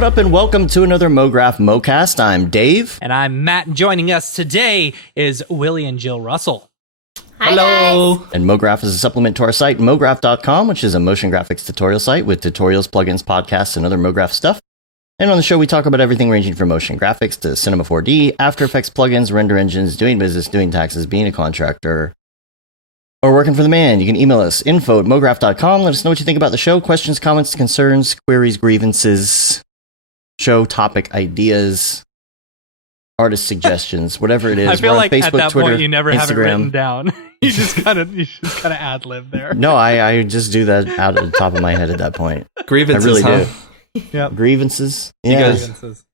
What up and welcome to another Mograph Mocast. I'm Dave. And I'm Matt. And joining us today is Willie and Jill Russell. Hi, hello. Guys. And Mograph is a supplement to our site, mograph.com, which is a motion graphics tutorial site with tutorials, plugins, podcasts, and other Mograph stuff. And on the show, we talk about everything ranging from motion graphics to Cinema 4D, After Effects plugins, render engines, doing business, doing taxes, being a contractor, or working for the man. You can email us, info@mograph.com. Let us know what you think about the show. Questions, comments, concerns, queries, grievances, show topic ideas, artist suggestions, whatever it is. I feel like Facebook, at that Twitter, point you never have it Instagram. written down. you just kind of ad lib there. No, I just do that out of the top of my head at that point. Grievances, I really huh? do. Yep. Grievances. You Yeah. guys-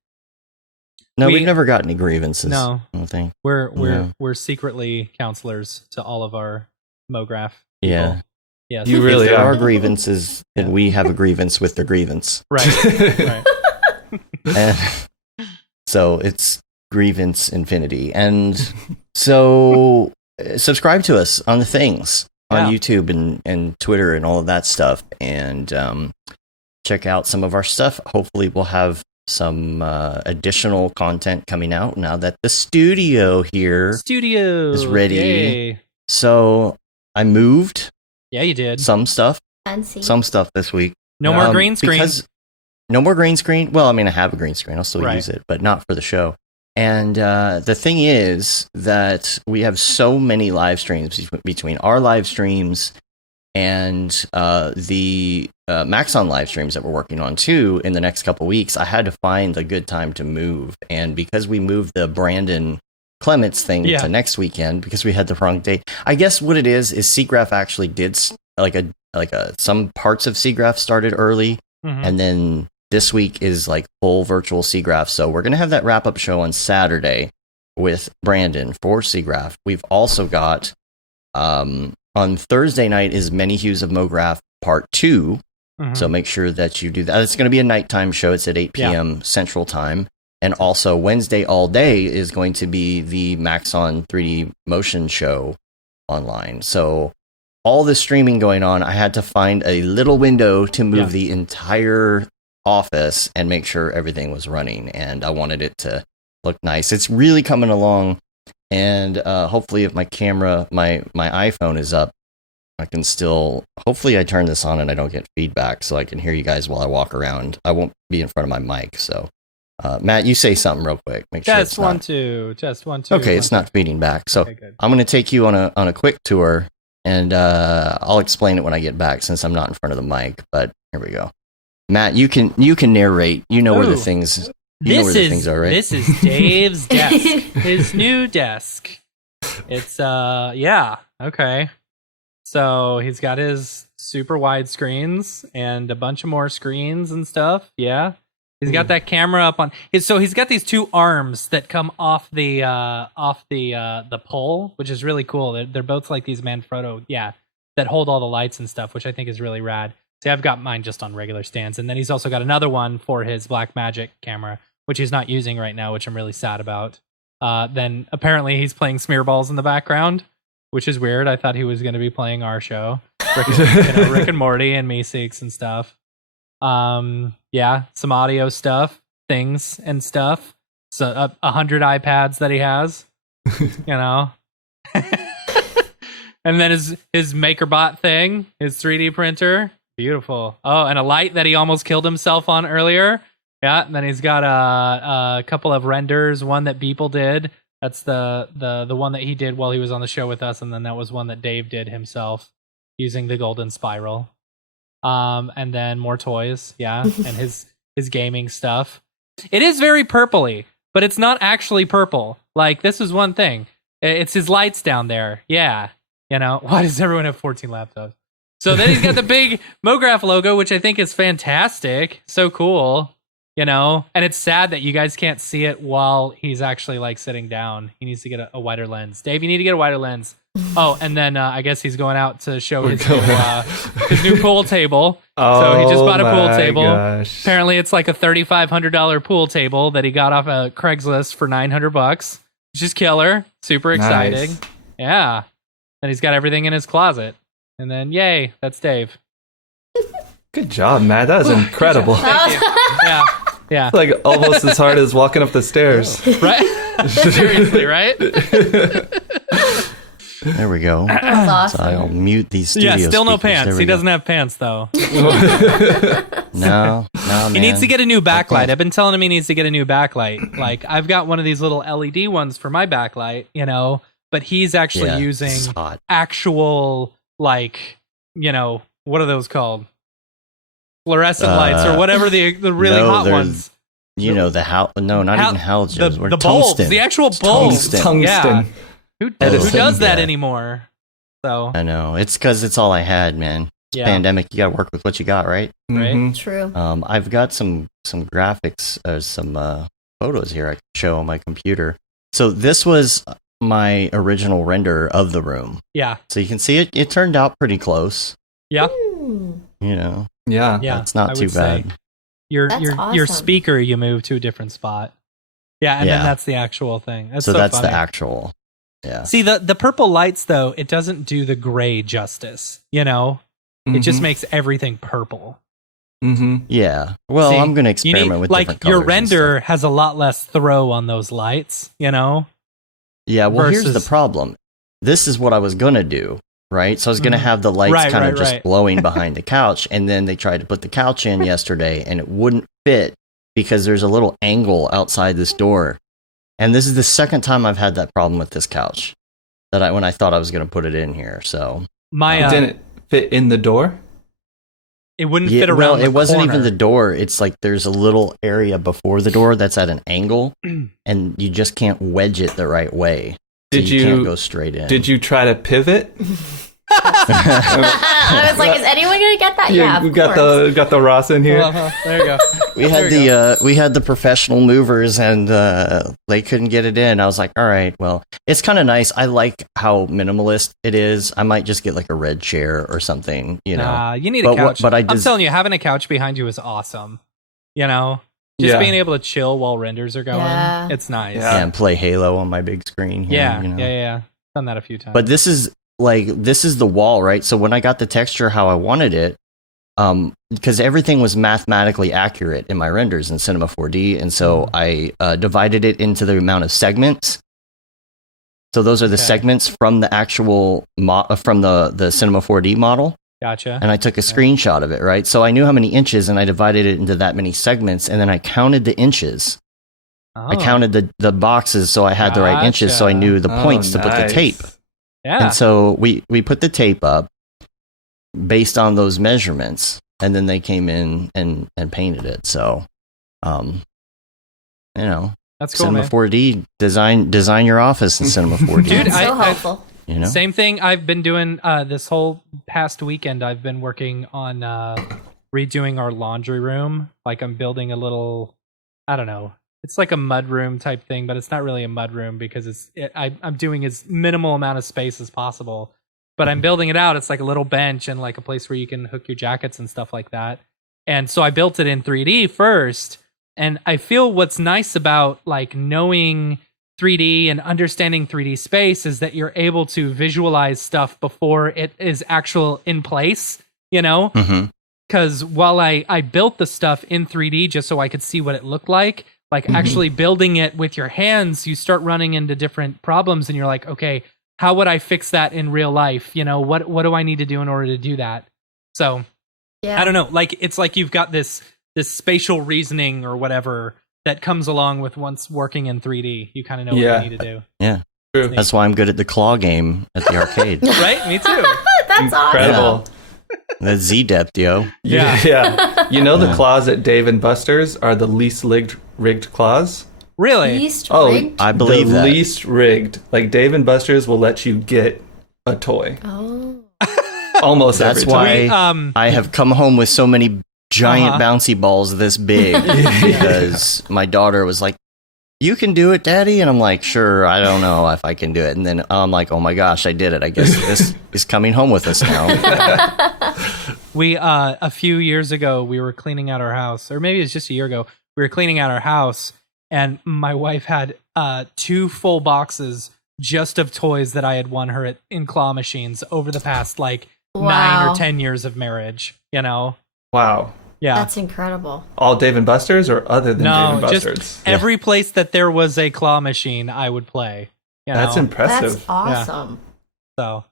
No, we've never got any grievances. No, I don't think. We're secretly counselors to all of our Mograph people. Yeah. Yes. You really if there are. are grievances, then we have a grievance with the grievance. Right. Right. And so it's grievance infinity. And so subscribe to us on the things on YouTube and Twitter and all of that stuff. And check out some of our stuff. Hopefully we'll have some additional content coming out now that the studio here is ready. Yay. So I moved Yeah, you did. some stuff Fancy. this week. No more green screen. No more green screen. Well, I mean, I have a green screen. I'll still Right. use it, but not for the show. And the thing is that we have so many live streams between our live streams and the Maxon live streams that we're working on too in the next couple weeks. I had to find a good time to move. And because we moved the Brandon Clements thing to next weekend because we had the wrong date. I guess what it is SIGGRAPH actually did some parts of SIGGRAPH started early, and then this week is like full virtual SIGGRAPH. So we're gonna have that wrap up show on Saturday with Brandon for SIGGRAPH. We've also got on Thursday night is Many Hues of Mograph Part 2. So make sure that you do that. It's going to be a nighttime show. It's at 8 p.m. Central Time. And also Wednesday all day is going to be the Maxon 3D motion show online. So all this streaming going on, I had to find a little window to move the entire office and make sure everything was running. And I wanted it to look nice. It's really coming along. And hopefully if my camera, my iPhone is up, I can still, hopefully I turn this on and I don't get feedback so I can hear you guys while I walk around. I won't be in front of my mic. So Matt, you say something real quick. Make sure Test 1 2. Test 1 2. Okay, it's not feeding back. So I'm going to take you on a quick tour, and I'll explain it when I get back since I'm not in front of the mic. But here we go. Matt, you can narrate. You know where the things. You know where the things are, right? This is Dave's desk. His new desk. It's okay. So he's got his super wide screens and a bunch of more screens and stuff. Yeah. He's got that camera up on so he's got these two arms that come off the pole, which is really cool. They're both like these Manfrotto, that hold all the lights and stuff, which I think is really rad. See, I've got mine just on regular stands, and then he's also got another one for his Blackmagic camera, which he's not using right now, which I'm really sad about. Then apparently he's playing Smearballs in the background, which is weird. I thought he was going to be playing our show, Rick and Morty and Meeseeks and stuff. Some audio stuff, things and stuff. So 100 iPads that he has, and then his MakerBot thing, his 3D printer, beautiful. Oh, and a light that he almost killed himself on earlier. Yeah, and then he's got a couple of renders. One that Beeple did. That's the one that he did while he was on the show with us, and then that was one that Dave did himself using the golden spiral. And then more toys, and his gaming stuff. It is very purpley, but it's not actually purple. Like, this is one thing. It's his lights down there. Yeah. Why does everyone have 14 laptops? So then he's got the big Mograph logo, which I think is fantastic. So cool. And it's sad that you guys can't see it while he's actually like sitting down. He needs to get a wider lens. Dave, you need to get a wider lens. Oh, and then I guess he's going out to show his new pool table. So he just bought a pool table. Gosh. Apparently, it's like a $3,500 pool table that he got off of Craigslist for $900, which is killer. Super exciting. Nice. Yeah. And he's got everything in his closet. And then, yay, that's Dave. Good job, Matt. That was incredible. Thank you. Yeah. Yeah. It's like almost as hard as walking up the stairs. Right? Seriously, right? There we go. That's awesome. So I'll mute these studio Yeah, still no speakers. There pants. we He go. doesn't have pants, though. No, man. He needs to get a new backlight. Okay. I've been telling him he needs to get a new backlight. Like, I've got one of these little LED ones for my backlight, but he's actually Yeah, using this is hot. actual, like, what are those called? Fluorescent lights or whatever the really no, hot there's- ones. No, not even halogens. The bulbs, the actual bulbs. Tungsten. Yeah. Who Edison. does that Yeah. anymore? So I know. It's because it's all I had, man. It's Yeah. pandemic. You got to work with what you got, right? Mhm. True. I've got some graphics, some photos here I can show on my computer. So this was my original render of the room. yeah, So you can see it. It turned out pretty close. yeah, Yeah. yeah. It's not I too would say. bad. Your That's your awesome. speaker you move to a different spot. Yeah, and Yeah. then that's the actual thing. That's So so that's funny. the actual. Yeah. See the purple lights though, it doesn't do the gray justice. It just makes everything purple. Mm-hmm. Yeah. Well, See, I'm going to You need, experiment with like different your colors and render stuff. has a lot less throw on those lights. Yeah. Well, here's the versus- problem. This is what I was going to do, right? So I was going to have the lights Right, kind of right, just right. glowing behind the couch, and then they tried to put the couch in yesterday, and it wouldn't fit because there's a little angle outside this door. And this is the second time I've had that problem with this couch. When I thought I was going to put it in here, so My It didn't fit in the door. it wouldn't fit around. well, the it wasn't even corner. the door. It's like there's a little area before the door that's at an angle, and you just can't wedge it the right way. So Did you can't you- go straight in? Did you try to pivot? I was like, is anyone gonna get that? Yeah, we of got course. the Ross in here. There you go. We had we had the professional movers, and they couldn't get it in. I was like, all right, well, it's kind of nice. I like how minimalist it is. I might just get like a red chair or something, You need a But couch. I'm just- telling you, having a couch behind you is awesome. Just Yeah. being able to chill while renders are going, Yeah. it's nice. Yeah. and play Halo on my big screen. Here, Yeah. Done that a few times. But this is the wall, right? So when I got the texture how I wanted it, because everything was mathematically accurate in my renders in Cinema 4D, and so I divided it into the amount of segments. So those are the Okay. segments from the actual from the Cinema 4D model, Gotcha. and I took a screenshot of it, right? So I knew how many inches, and I divided it into that many segments, and then I counted the inches. Oh, I counted the boxes, so I had the right inches, so I Gotcha. knew the points to put the nice. tape. Yeah. And so we put the tape up based on those measurements, and then they came in and painted it. So, That's cool, Cinema man. 4D design your office in Cinema 4D. Dude, That's so I- helpful. Same thing I've been doing this whole past weekend. I've been working on redoing our laundry room. Like I'm building a little, I don't know. It's like a mud room type thing, but it's not really a mud room because I'm doing as minimal amount of space as possible. But I'm building it out. It's like a little bench and like a place where you can hook your jackets and stuff like that. And so I built it in 3D first. And I feel what's nice about like knowing 3D and understanding 3D space is that you're able to visualize stuff before it is actual in place, Mhm. Because while I built the stuff in 3D just so I could see what it looked like actually building it with your hands, you start running into different problems and you're like, okay, how would I fix that in real life? What do I need to do in order to do that? So Yeah. I don't know. Like it's like you've got this spatial reasoning or whatever that comes along with once working in 3D. You kind of know what Yeah. you need to do. Yeah, True. that's why I'm good at the claw game at the arcade. Right? Me too. That's Incredible. awesome. The Z depth, yo. Yeah. Yeah. You know the Yeah. claws at Dave and Buster's are the least rigged claws? Really? Least Oh, rigged? I believe the that. least rigged. Like Dave and Buster's will let you get a toy Oh. almost That's every why time. I have come home with so many giant Uh-huh. bouncy balls this big because my daughter was like, "You can do it, Daddy," and I'm like, "Sure, I don't know if I can do it." And then I'm like, "Oh my gosh, I did it! I guess this is coming home with us now." We a few years ago we were cleaning out our house, or maybe it's just a year ago. We were cleaning out our house, and my wife had 2 full boxes just of toys that I had won her in claw machines over the past 9 Wow. or 10 years of marriage. Wow. Yeah. That's incredible. All Dave and Buster's or other than Dave and No, Buster's? just every place that there was a claw machine, I would play. You know? That's impressive. That's awesome. So,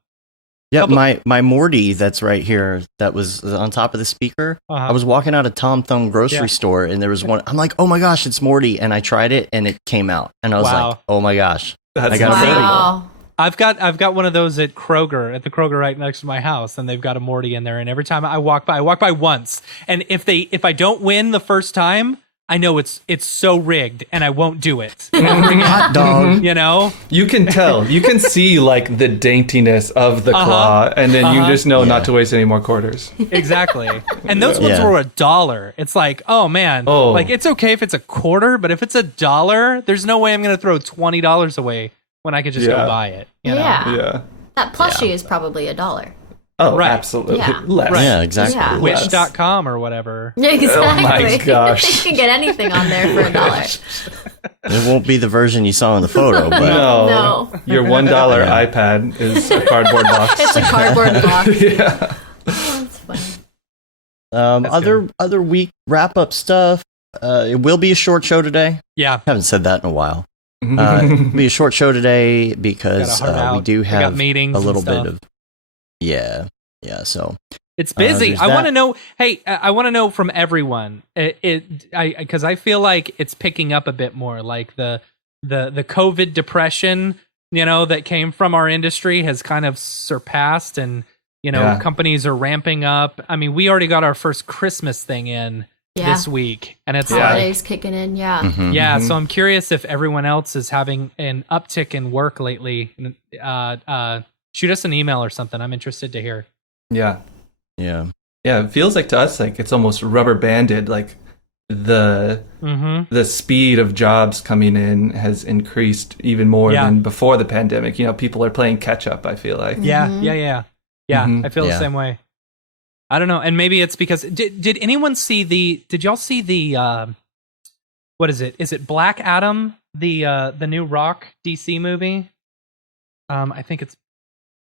Yeah, my Morty that's right here that was on top of the speaker. I was walking out of Tom Thumb grocery store and there was one. I'm like, oh my gosh, it's Morty, and I tried it and it came out, and I was like, oh my gosh, That's I got a Morty. Wow. I've got one of those at Kroger, at the Kroger right next to my house, and they've got a Morty in there. And every time I walk by once, and if I don't win the first time, I know it's so rigged, and I won't do it. Hot dog. You know, You can tell. You can see like the daintiness of the claw, and then you just know not to waste any more quarters. exactly. And those ones were $1. It's like, oh man, like it's okay if it's a quarter, but if it's $1, there's no way I'm going to throw $20 away when I could just go buy it. You know? Yeah. That plushie is probably $1. Oh, Right. absolutely. Yeah. Less. Yeah, exactly. Yeah. Wish.com or whatever. Exactly. Oh my gosh. You can get anything on there for $1. It won't be the version you saw in the photo, but No. No. Your $1 iPad is a cardboard box. It's a cardboard box. Yeah. Oh, that's funny. other week wrap up stuff. It will be a short show today. Yeah. Haven't said that in a while. It'll be a short show today because Gotta hard we out. do We got have meetings a and little bit stuff. of so It's busy. there's I want that. to know. Hey, I want to know from everyone. Because I feel like it's picking up a bit more. Like the COVID depression, that came from our industry has kind of surpassed, and companies are ramping up. I mean, we already got our first Christmas thing in this week, and it's holidays kicking in. Yeah. yeah. So I'm curious if everyone else is having an uptick in work lately. Shoot us an email or something. I'm interested to hear. Yeah. yeah. Yeah, it feels like to us like it's almost rubber banded. Like the speed of jobs coming in has increased even more than before the pandemic. People are playing catch up, I feel like. Yeah. I feel the same way. I don't know, and maybe it's because did anyone see did y'all see the what is it? Is it Black Adam, the new Rock DC movie? I think it's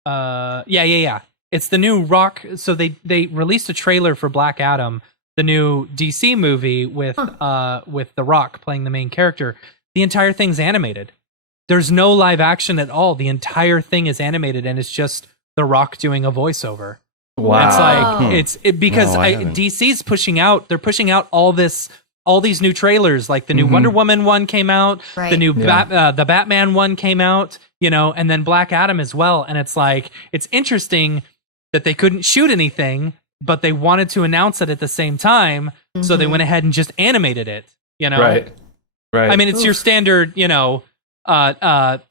yeah. It's the new Rock. So they released a trailer for Black Adam, the new DC movie with The Rock playing the main character. The entire thing's animated. There's no live action at all. The entire thing is animated, and it's just The Rock doing a voiceover. Wow. It's like because No, I haven't. DC's pushing out. They're pushing out all these new trailers. Like the new Wonder Woman one came out. Right. The new the Batman one came out. And then Black Adam as well. And it's like it's interesting that they couldn't shoot anything, but they wanted to announce it at the same time, so they went ahead and just animated it. Right. I mean, it's your standard,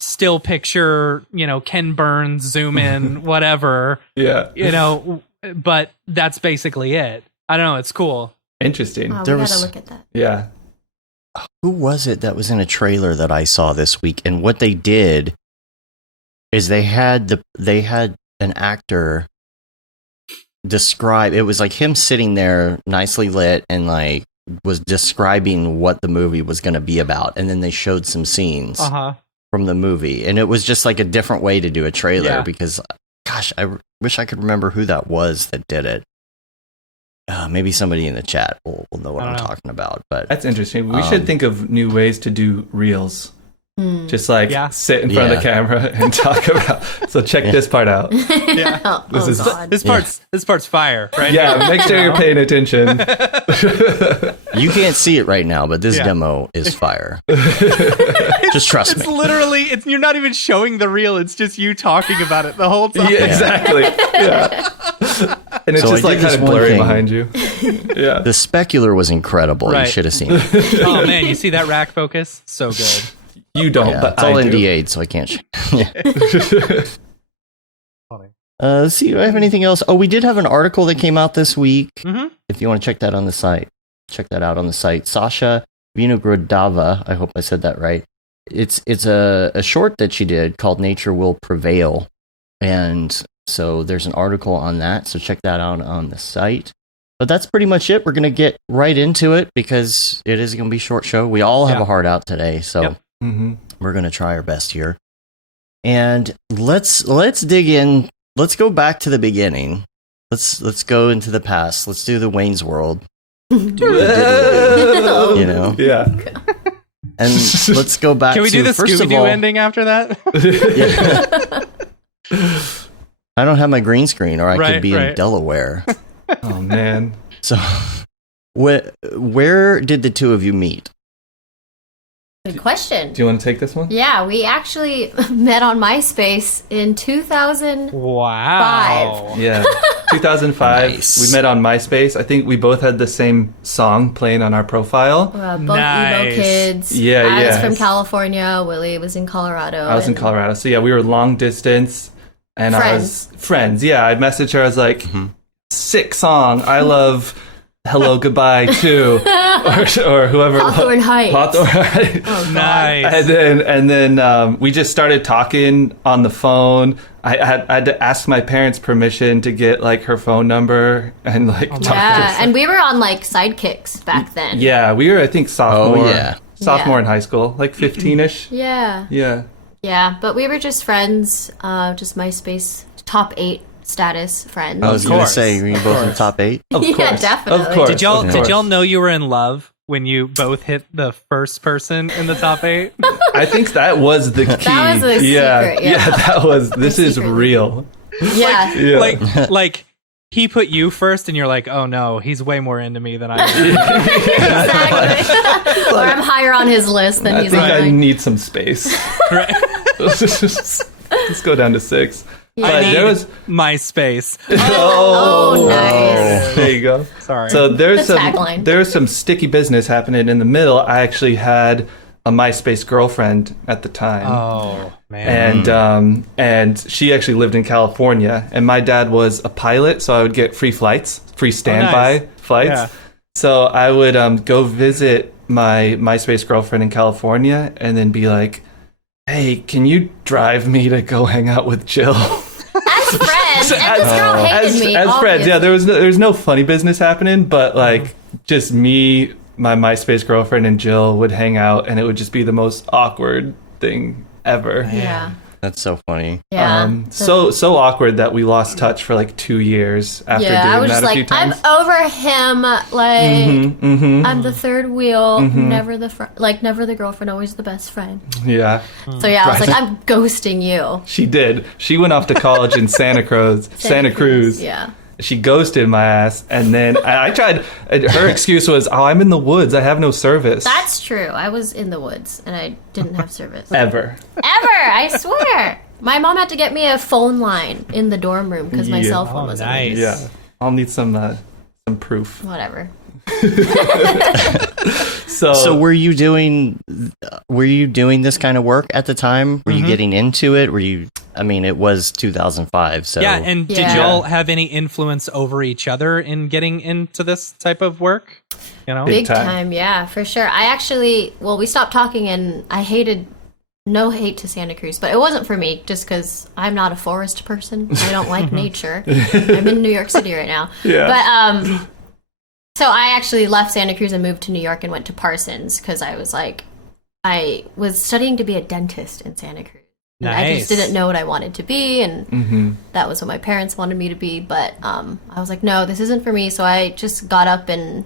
still picture, Ken Burns, zoom in, whatever. Yeah. But that's basically it. I don't know. It's cool. Interesting. Oh, we There gotta was- look at that. Yeah. Who was it that was in a trailer that I saw this week? And what they did is they had an actor describe. It was like him sitting there, nicely lit, and like was describing what the movie was going to be about, and then they showed some scenes from the movie, and it was just like a different way to do a trailer. Yeah. Because, gosh, I wish I could remember who that was that did it. Maybe somebody in the chat will know what I'm talking about. But That's interesting. We should think of new ways to do reels. Just like sit in front of the camera and talk about. So check this part out. Oh, God. This part's fire, right? Yeah, make sure you're paying attention. you can't see it right now, but this demo is fire. Just trust It's me. literally, you're not even showing the reel. It's just you talking about it the whole time. Yeah, exactly. Yeah. And it's So just I like did kind this of one blurry thing. behind you. Yeah. The specular was incredible. Right. You should have seen it. Oh man, you see that rack focus? So good. You don't, Yeah, but it's all I do. NDA'd, so I can't. Let's see. Do I have anything else? Oh, we did have an article that came out this week. If you want to check that on the site, check that out on the site. Sasha Vinogradova. I hope I said that right. It's a short that she did called "Nature Will Prevail," and so there's an article on that. So check that out on the site. But that's pretty much it. We're gonna get right into it because it is gonna be a short show. We all have a heart out today, so. We're going to try our best here. And let's dig in. Let's go back to the beginning. Let's go into the past. Let's do the Wayne's World. You know? Yeah. And let's go back Can we do the first of Scooby-Doo all, ending after that? I don't have my green screen, or I could be in Right. Delaware. Oh man. So, where did the two of you meet? Good question. Do you want to take this one? Yeah, we actually met on MySpace in 2000. Wow. Yeah. 2005. Nice. We met on MySpace. I think we both had the same song playing on our profile. Both Nice. emo kids. Yeah, I was yeah. from California. Willie was in Colorado. I was in Colorado. So yeah, we were long distance. And I was friends. Yeah, I messaged her. I was like, sick song. I love Hello Goodbye Too. or whoever. Hawthorne Heights. Hawthorne Heights. Oh, God. Nice. And then we just started talking on the phone. I had to ask my parents' permission to get like her phone number and like talk to Yeah, her. and we were on like Sidekicks back then. Yeah, we were I think sophomore. Oh, yeah. Sophomore Yeah. in high school, like 15ish. Yeah. Yeah. Yeah, but we were just friends, just MySpace top 8 status friends. I was going to course. say, were you both in the top 8? Of Yeah, course. definitely. Of course. Did y'all of did y'all course. know you were in love when you both hit the first person in the top 8? I think that was the key. That was the secret, yeah. that was. This is secret. real. Yeah. Yeah. Like he put you first, and you're like, oh no, he's way more into me than I am. Exactly. Or I'm higher on his list than I he's think on I mine. need some space. Right? Let's go down to 6. I But need there was. MySpace. Oh, nice. There you go. Sorry. So there's The some tagline. there's some sticky business happening in the middle. I actually had a MySpace girlfriend at the time. Oh man. And she actually lived in California, and my dad was a pilot, so I would get free standby flights. Yeah. So I would go visit my MySpace girlfriend in California, and then be like, "Hey, can you drive me to go hang out with Jill?" As friends. And this girl hated me. as friends, yeah. obviously. There was no funny business happening, but like just me, my MySpace girlfriend, and Jill would hang out, and it would just be the most awkward thing ever. Yeah. That's so funny. Yeah. So awkward that we lost touch for like 2 years after yeah, I doing was that just a few like, I'm times. over him. Like, I'm the third wheel, never the never the girlfriend, always the best friend. Yeah, So yeah, I was like, I'm ghosting you. she did. She went off to college in Santa Cruz. Yeah. She ghosted my ass, and then I tried. Her excuse was, "Oh, I'm in the woods. I have no service." That's true. I was in the woods and I didn't have service. Ever. I swear. My mom had to get me a phone line in the dorm room because my Yeah. cell phone Oh, was nice. Yeah, I'll need some proof. Whatever. So were you doing this kind of work at the time? Were you getting into it? I mean, it was 2005, so Yeah, and did Yeah. y'all have any influence over each other in getting into this type of work? You know? Big time. time, yeah, for sure. We stopped talking and I no hate to Santa Cruz, but it wasn't for me just because I'm not a forest person. I don't like nature. I'm in New York City right now. Yeah. But, so I actually left Santa Cruz and moved to New York and went to Parsons because I was studying to be a dentist in Santa Cruz. And I just Nice. didn't know what I wanted to be, and that was what my parents wanted me to be. But I was like, no, this isn't for me. So I just got up and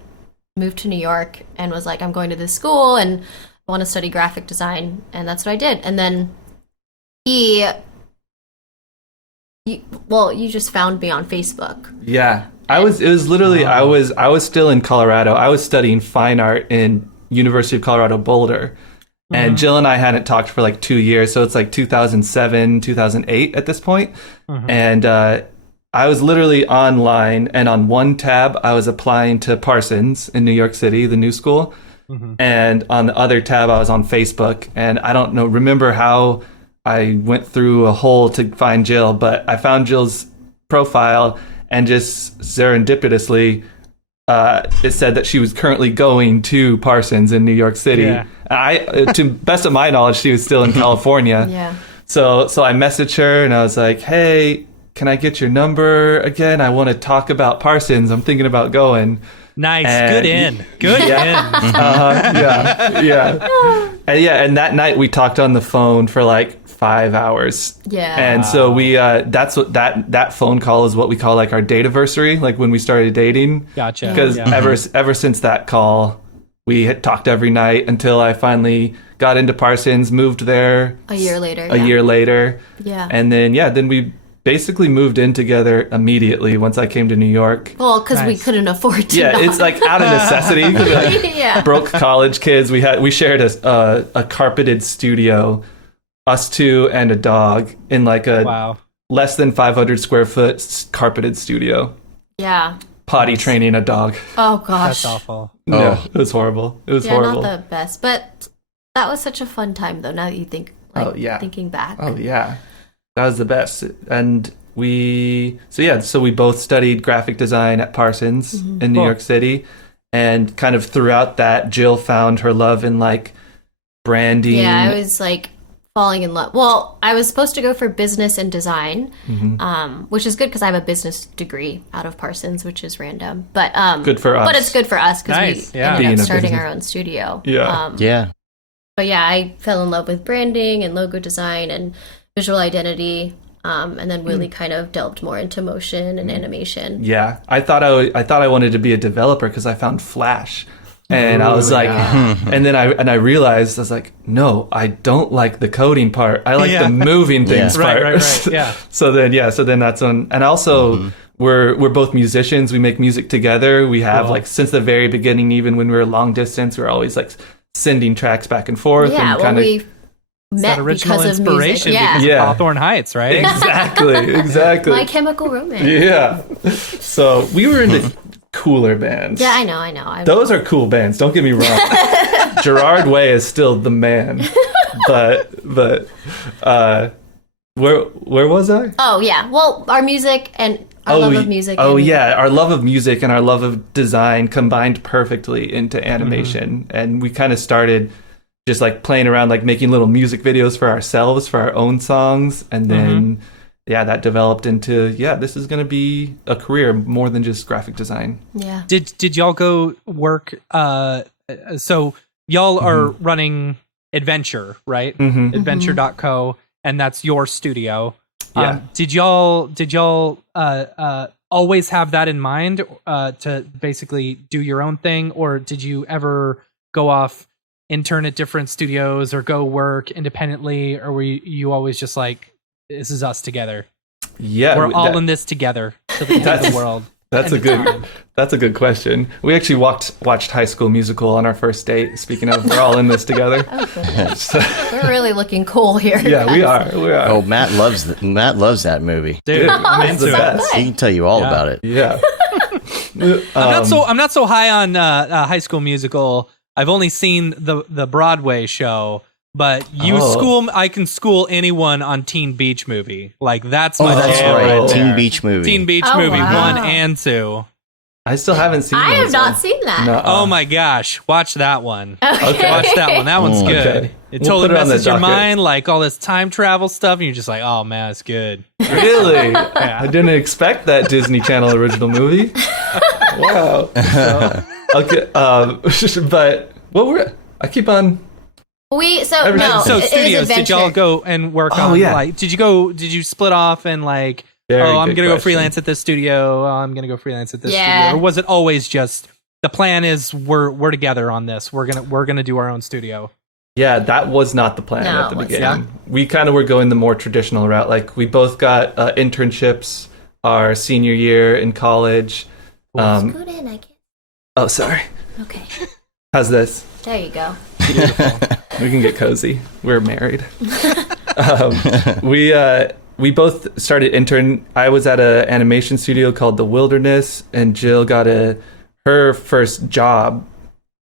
moved to New York and was like, I'm going to this school and I want to study graphic design, and that's what I did. And then you just found me on Facebook. Yeah, it was literally I was still in Colorado. I was studying fine art in University of Colorado Boulder, and Jill and I hadn't talked for like 2 years, so it's like 2007, 2008 at this point. And I was literally online, and on one tab I was applying to Parsons in New York City, the new school, and on the other tab I was on Facebook. And I don't remember how I went through a hole to find Jill, but I found Jill's profile, and just serendipitously, it said that she was currently going to Parsons in New York City. Yeah. To best of my knowledge, she was still in California. Yeah. So I messaged her and I was like, "Hey, can I get your number again? I want to talk about Parsons. I'm thinking about going." Nice. And- Good in. Yeah, and that night we talked on the phone for like 5 hours. Yeah. And so we that's what that phone call is what we call like our date-iversary, like when we started dating. Gotcha. Because ever since that call, we had talked every night until I finally got into Parsons, moved there A year later. Yeah. And then we basically moved in together immediately once I came to New York. Well, because we couldn't afford to. Yeah, it's like out of necessity. Like, broke college kids. We shared a carpeted studio, us two and a dog, in like a less than 500 square foot carpeted studio. Yeah. Potty training a dog. Oh gosh, that's awful. No, it was horrible. It was horrible. Not the best, but that was such a fun time though. Now that you think, thinking back. Oh yeah, that was the best. And so we both studied graphic design at Parsons in New York City, and kind of throughout that, Jill found her love in like branding. Yeah, I was like falling in love. Well, I was supposed to go for business and design, which is good because I have a business degree out of Parsons, which is random, but good for us. But it's good for us because we ended up starting our own studio. Yeah. But yeah, I fell in love with branding and logo design and visual identity. And then Willie kind of delved more into motion and animation. Yeah, I thought I wanted to be a developer because I found Flash. And I was like, and then I realized, I was like, no, I don't like the coding part. I like the moving things part. Right. Yeah. So then that's when, and also we're both musicians. We make music together. We have like since the very beginning, even when we were long distance, we were always like sending tracks back and forth. Yeah, and we met original because inspiration of music. because of Hawthorne Heights, right? Exactly. My Chemical Romance. Yeah. So we were into cooler bands. Yeah, I know. Those are cool bands. Don't get me wrong. Gerard Way is still the man. But where was I? Oh yeah. Well, our music and our love of music. Our love of music and our love of design combined perfectly into animation, and we kind of started just like playing around, like making little music videos for ourselves for our own songs, and then. Yeah, that developed into this is going to be a career more than just graphic design. Yeah. Did y'all go work? So y'all are running Adventure, right? Adventure.co, and that's your studio. Yeah. Did y'all always have that in mind to basically do your own thing, or did you ever go off, intern at different studios, or go work independently, or were you always just like, this is us together? Yeah, we're all in this together to the end of the world. That's a good question. We actually watched High School Musical on our first date. Speaking of, we're all in this together. We're really looking cool here. Yeah, we are. Oh, Matt loves that movie. Dude, I'm into it. He can tell you all about it. Yeah. I'm not so high on High School Musical. I've only seen the Broadway show. But I can school anyone on Teen Beach Movie. Like, that's my that's jam right. there. Teen Beach Movie. Teen Beach Movie 1 and 2. I still haven't seen I have not seen that. No. Oh my gosh. Watch that one. Okay. Watch that one. That one's good. Okay. It We'll totally put it on the messes your docket. mind, like all this time travel stuff, and you're just like, oh man, it's good. Really? I didn't expect that Disney Channel original movie. Wow. Okay. But I keep on. So studios, did y'all go and work on like did you split off and like I'm gonna go freelance at this studio, I'm gonna go freelance at this studio, or was it always just the plan is we're together on this, we're gonna do our own studio? Yeah, that was not the plan at the beginning. We kind of were going the more traditional route. Like we both got internships our senior year in college. Scoot in, I can't. Oh, sorry. Okay. How's this? There you go. Beautiful. We can get cozy. We're married. We both started intern. I was at an animation studio called The Wilderness, and Jill got her first job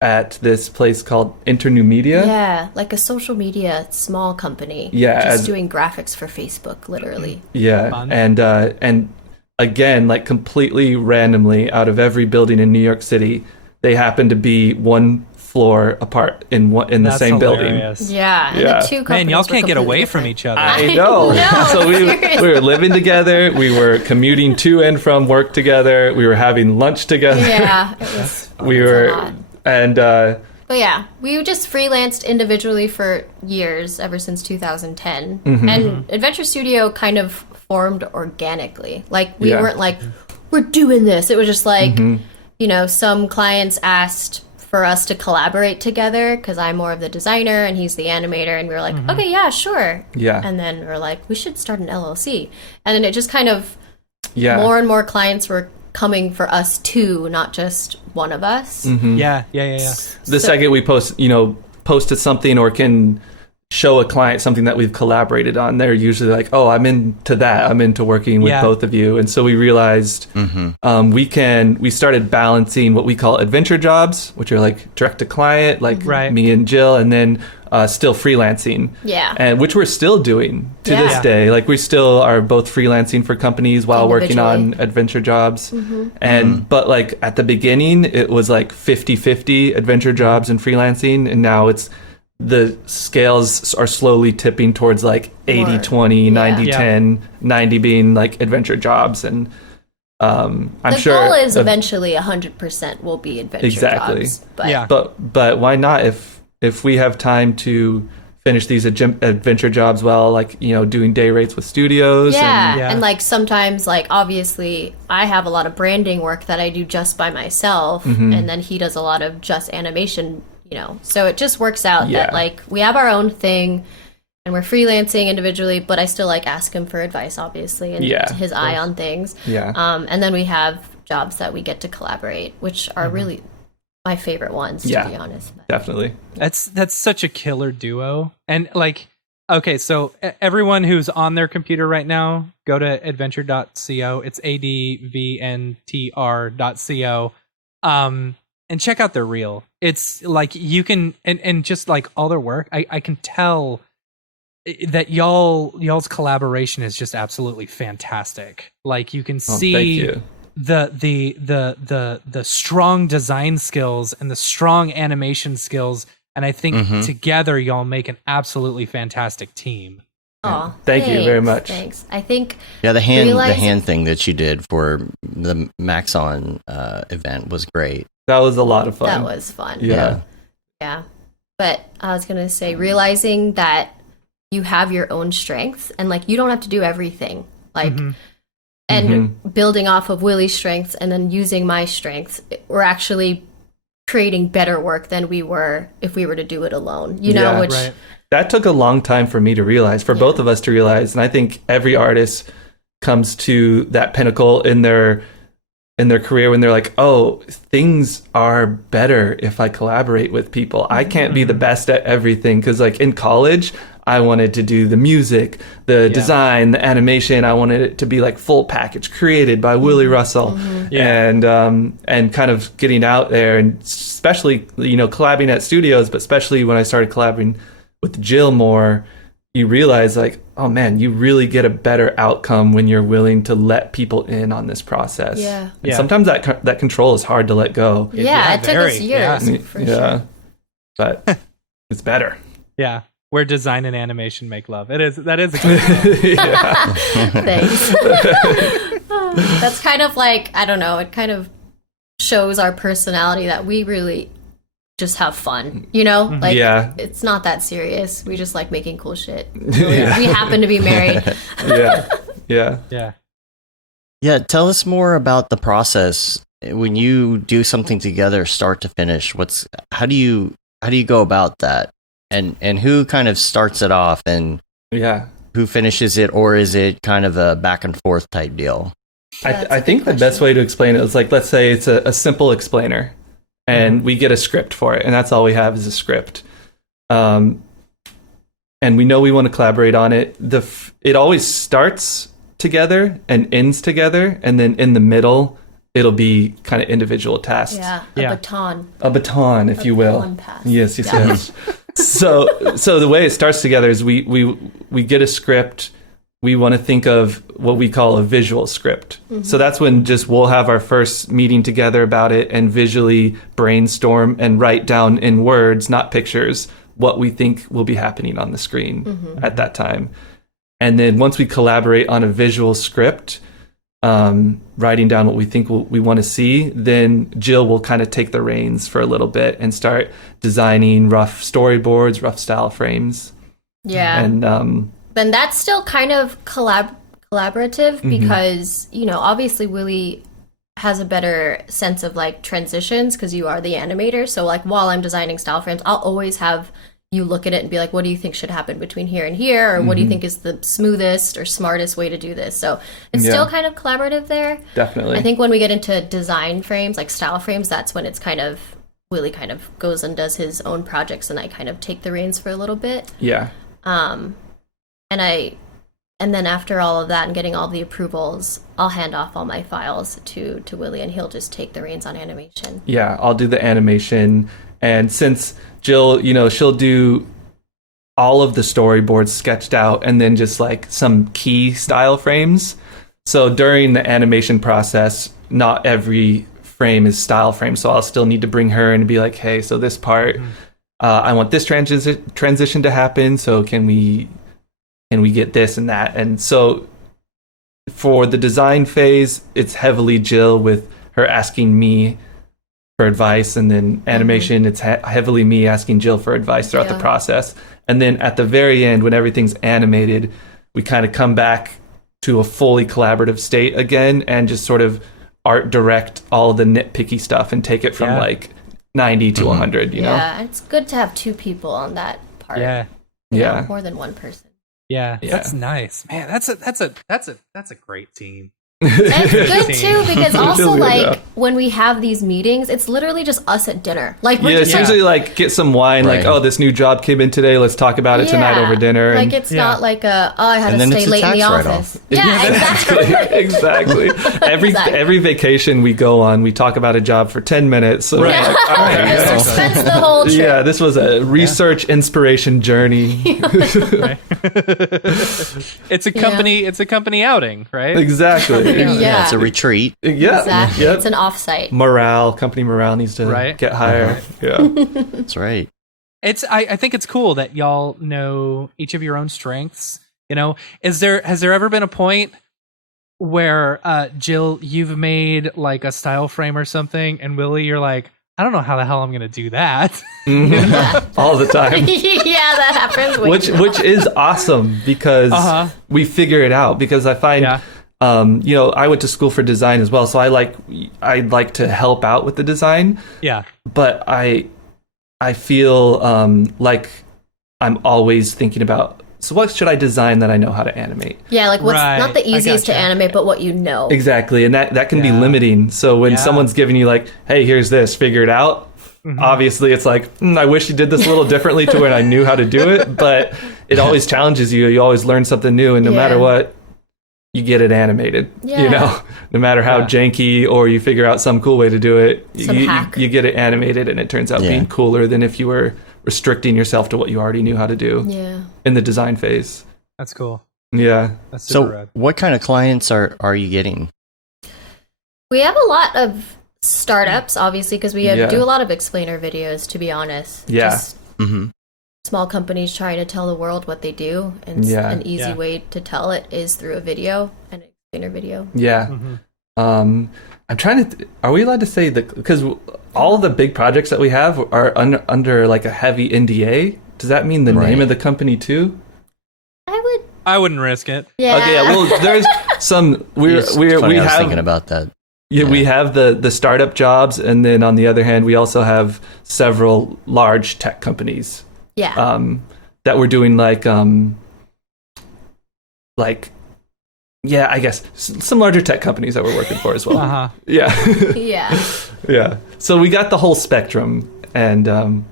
at this place called Internew Media. Yeah, like a social media small company. Yeah, just doing graphics for Facebook, literally. Yeah, Fun. and again, like completely randomly, out of every building in New York City, they happened to be one floor apart in the same hilarious. building. Yeah, and the two companies Man, y'all were can't get away completely from different. each other. I know. No, So we seriously. were living together. We were commuting to and from work together. We were having lunch together. Yeah, it was. We it's a were, lot. and But yeah, we just freelanced individually for years, ever since 2010. Mm-hmm. And Adventure Studio kind of formed organically. Like, we weren't like, we're doing this. It was just like, you know, some clients asked for us to collaborate together because I'm more of the designer and he's the animator. And we were like, okay, yeah, sure. Yeah. And then we're like, we should start an LLC. And then it just kind of, Yeah. more clients were coming for us too, not just one of us. Mm-hmm. Yeah. The second we posted something or can show a client something that we've collaborated on, they're usually like, oh, I'm into that. I'm into working with both of you. And so we realized we started balancing what we call adventure jobs, which are like direct to client, like me and Jill, and then still freelancing. Yeah. And which we're still doing to this day. Like, we still are both freelancing for companies while working on adventure jobs. And but like at the beginning it was like 50-50 adventure jobs and freelancing, and now it's the scales are slowly tipping towards like 80-20, 90-10, 90 being like adventure jobs. And I'm sure the goal is eventually 100% will be adventure jobs. But why not, if we have time to finish these adventure jobs well, like, you know, doing day rates with studios. And like sometimes, like, obviously I have a lot of branding work that I do just by myself, and then he does a lot of just animation, you know, so it just works out that like we have our own thing and we're freelancing individually, but I still like ask him for advice, obviously, and his eye on things. And then we have jobs that we get to collaborate, which are really my favorite ones, to be honest. Definitely. That's such a killer duo. And like, okay, so everyone who's on their computer right now, go to adventure.co. It's advntr.co. And check out their reel. It's like you can, and just like all their work, I can tell that y'all's collaboration is just absolutely fantastic. Like, you can see the strong design skills and the strong animation skills, and I think together y'all make an absolutely fantastic team. Oh, thank you very much. Thanks. I think the hand thing that you did for the Maxon event was great. That was a lot of fun. That was fun. Yeah. But I was gonna say, realizing that you have your own strengths and like you don't have to do everything, like and building off of Willie's strengths and then using my strengths, we're actually creating better work than we were if we were to do it alone, you know. That took a long time for me to realize, for both of us to realize, and I think every artist comes to that pinnacle in their career when they're like, oh, things are better if I collaborate with people. I can't be the best at everything, because like in college I wanted to do the music, the design, the animation. I wanted it to be like full package, created by Willie Russell, and kind of getting out there, and especially, you know, collabing at studios, but especially when I started collaborating with Jill more, you realize like, oh man, you really get a better outcome when you're willing to let people in on this process. And sometimes that control is hard to let go. It took us years. For sure. But it's better. Yeah. Where design and animation make love. That is a good Thanks. That's kind of like, I don't know, it kind of shows our personality that we really just have fun, you know? Like, it's not that serious. We just like making cool shit. We happen to be married. Yeah, tell us more about the process when you do something together, start to finish. How do you go about that? And who kind of starts it off, and who finishes it, or is it kind of a back and forth type deal? I think the best way to explain it is like, let's say it's a simple explainer, and we get a script for it, and that's all we have is a script. And we know we want to collaborate on it. It always starts together and ends together, and then in the middle it'll be kind of individual tasks. A baton. A baton, if you will. Pass. Yes. So the way it starts together is we get a script. We want to think of what we call a visual script. So that's when just we'll have our first meeting together about it and visually brainstorm and write down in words, not pictures, what we think will be happening on the screen at that time. And then once we collaborate on a visual script, writing down what we think we want to see, then Jill will kind of take the reins for a little bit and start designing rough storyboards, rough style frames. Yeah. And then that's still kind of collaborative because, you know, obviously Willie has a better sense of like transitions because you are the animator. So like while I'm designing style frames, I'll always have you look at it and be like, what do you think should happen between here and here? Or what do you think is the smoothest or smartest way to do this? So it's still kind of collaborative there. Definitely. I think when we get into design frames, like style frames, that's when it's kind of, Willie kind of goes and does his own projects and I kind of take the reins for a little bit. Yeah. And then after all of that and getting all the approvals, I'll hand off all my files to Willie and he'll just take the reins on animation. Yeah, I'll do the animation. And since Jill, you know, she'll do all of the storyboards sketched out and then just like some key style frames. So during the animation process, not every frame is style frame. So I'll still need to bring her in and be like, hey, so this part, I want this transition to happen. So can we get this and that? And so for the design phase, it's heavily Jill with her asking me for advice, and then animation, it's heavily me asking Jill for advice throughout the process. And then at the very end, when everything's animated, we kind of come back to a fully collaborative state again and just sort of art direct all the nitpicky stuff and take it from like 90 to 100, you know? Yeah, it's good to have two people on that part. Yeah. You know, more than one person. Yeah, that's nice, man. That's a great team. It's good too because also like when we have these meetings, it's literally just us at dinner. Like we're it's usually like get some wine, like, oh, this new job came in today, let's talk about it tonight over dinner. Like it's not like I had to stay late in the office. Yeah, exactly. Every vacation we go on, we talk about a job for 10 minutes. So like, all right, just expense the whole trip. Yeah, this was a research inspiration journey. It's a company outing, right? Exactly. Yeah. It's a retreat. Yeah. Exactly. Yep. It's an offsite. Company morale needs to get higher. Yeah. That's right. I think it's cool that y'all know each of your own strengths. You know, has there ever been a point where Jill, you've made like a style frame or something, and Willie, you're like, I don't know how the hell I'm gonna do that. All the time. Yeah, that happens. Which is awesome because we figure it out. Because I find, you know, I went to school for design as well, so I like to help out with the design. Yeah. But I feel like I'm always thinking about, so what should I design that I know how to animate? Yeah, like what's not the easiest to animate, but what you know. Exactly, and that can be limiting. So when someone's giving you like, hey, here's this, figure it out. Obviously, it's like, I wish you did this a little differently to when I knew how to do it. But it always challenges you. You always learn something new, and no matter what, you get it animated. You know, no matter how janky or you figure out some cool way to do it, you get it animated, and it turns out being cooler than if you were restricting yourself to what you already knew how to do in the design phase. That's cool. Yeah. That's super so rad. What kind of clients are you getting? We have a lot of startups, obviously, because we do a lot of explainer videos, to be honest. Yeah. Just small companies trying to tell the world what they do, and an easy way to tell it is through a video, an explainer video. Yeah. I'm trying to are we allowed to say because all of the big projects that we have are under like a heavy NDA? Does that mean the name of the company too? I wouldn't risk it. Yeah. Okay, well there's some we I have was thinking about that. Yeah, we have the startup jobs, and then on the other hand we also have several large tech companies. Yeah. That we're doing I guess some larger tech companies that we're working for as well. Yeah. Yeah. So we got the whole spectrum, and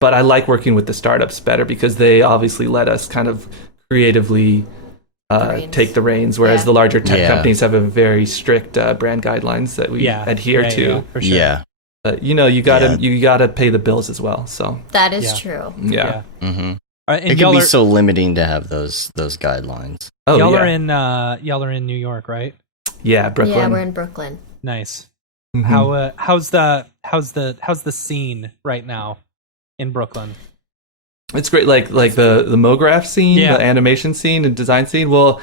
but I like working with the startups better because they obviously let us kind of creatively take the reins, whereas the larger tech companies have a very strict brand guidelines that we adhere to. Yeah, for sure. Yeah. But you know, you gotta pay the bills as well. So that is true. Yeah. Mm-hmm. And it can be so limiting to have those guidelines. Oh, y'all are in New York, right? Yeah, Brooklyn. Yeah, we're in Brooklyn. Nice. Mm-hmm. How's the scene right now in Brooklyn? It's great, like the Mograph scene, the animation scene and design scene. Well,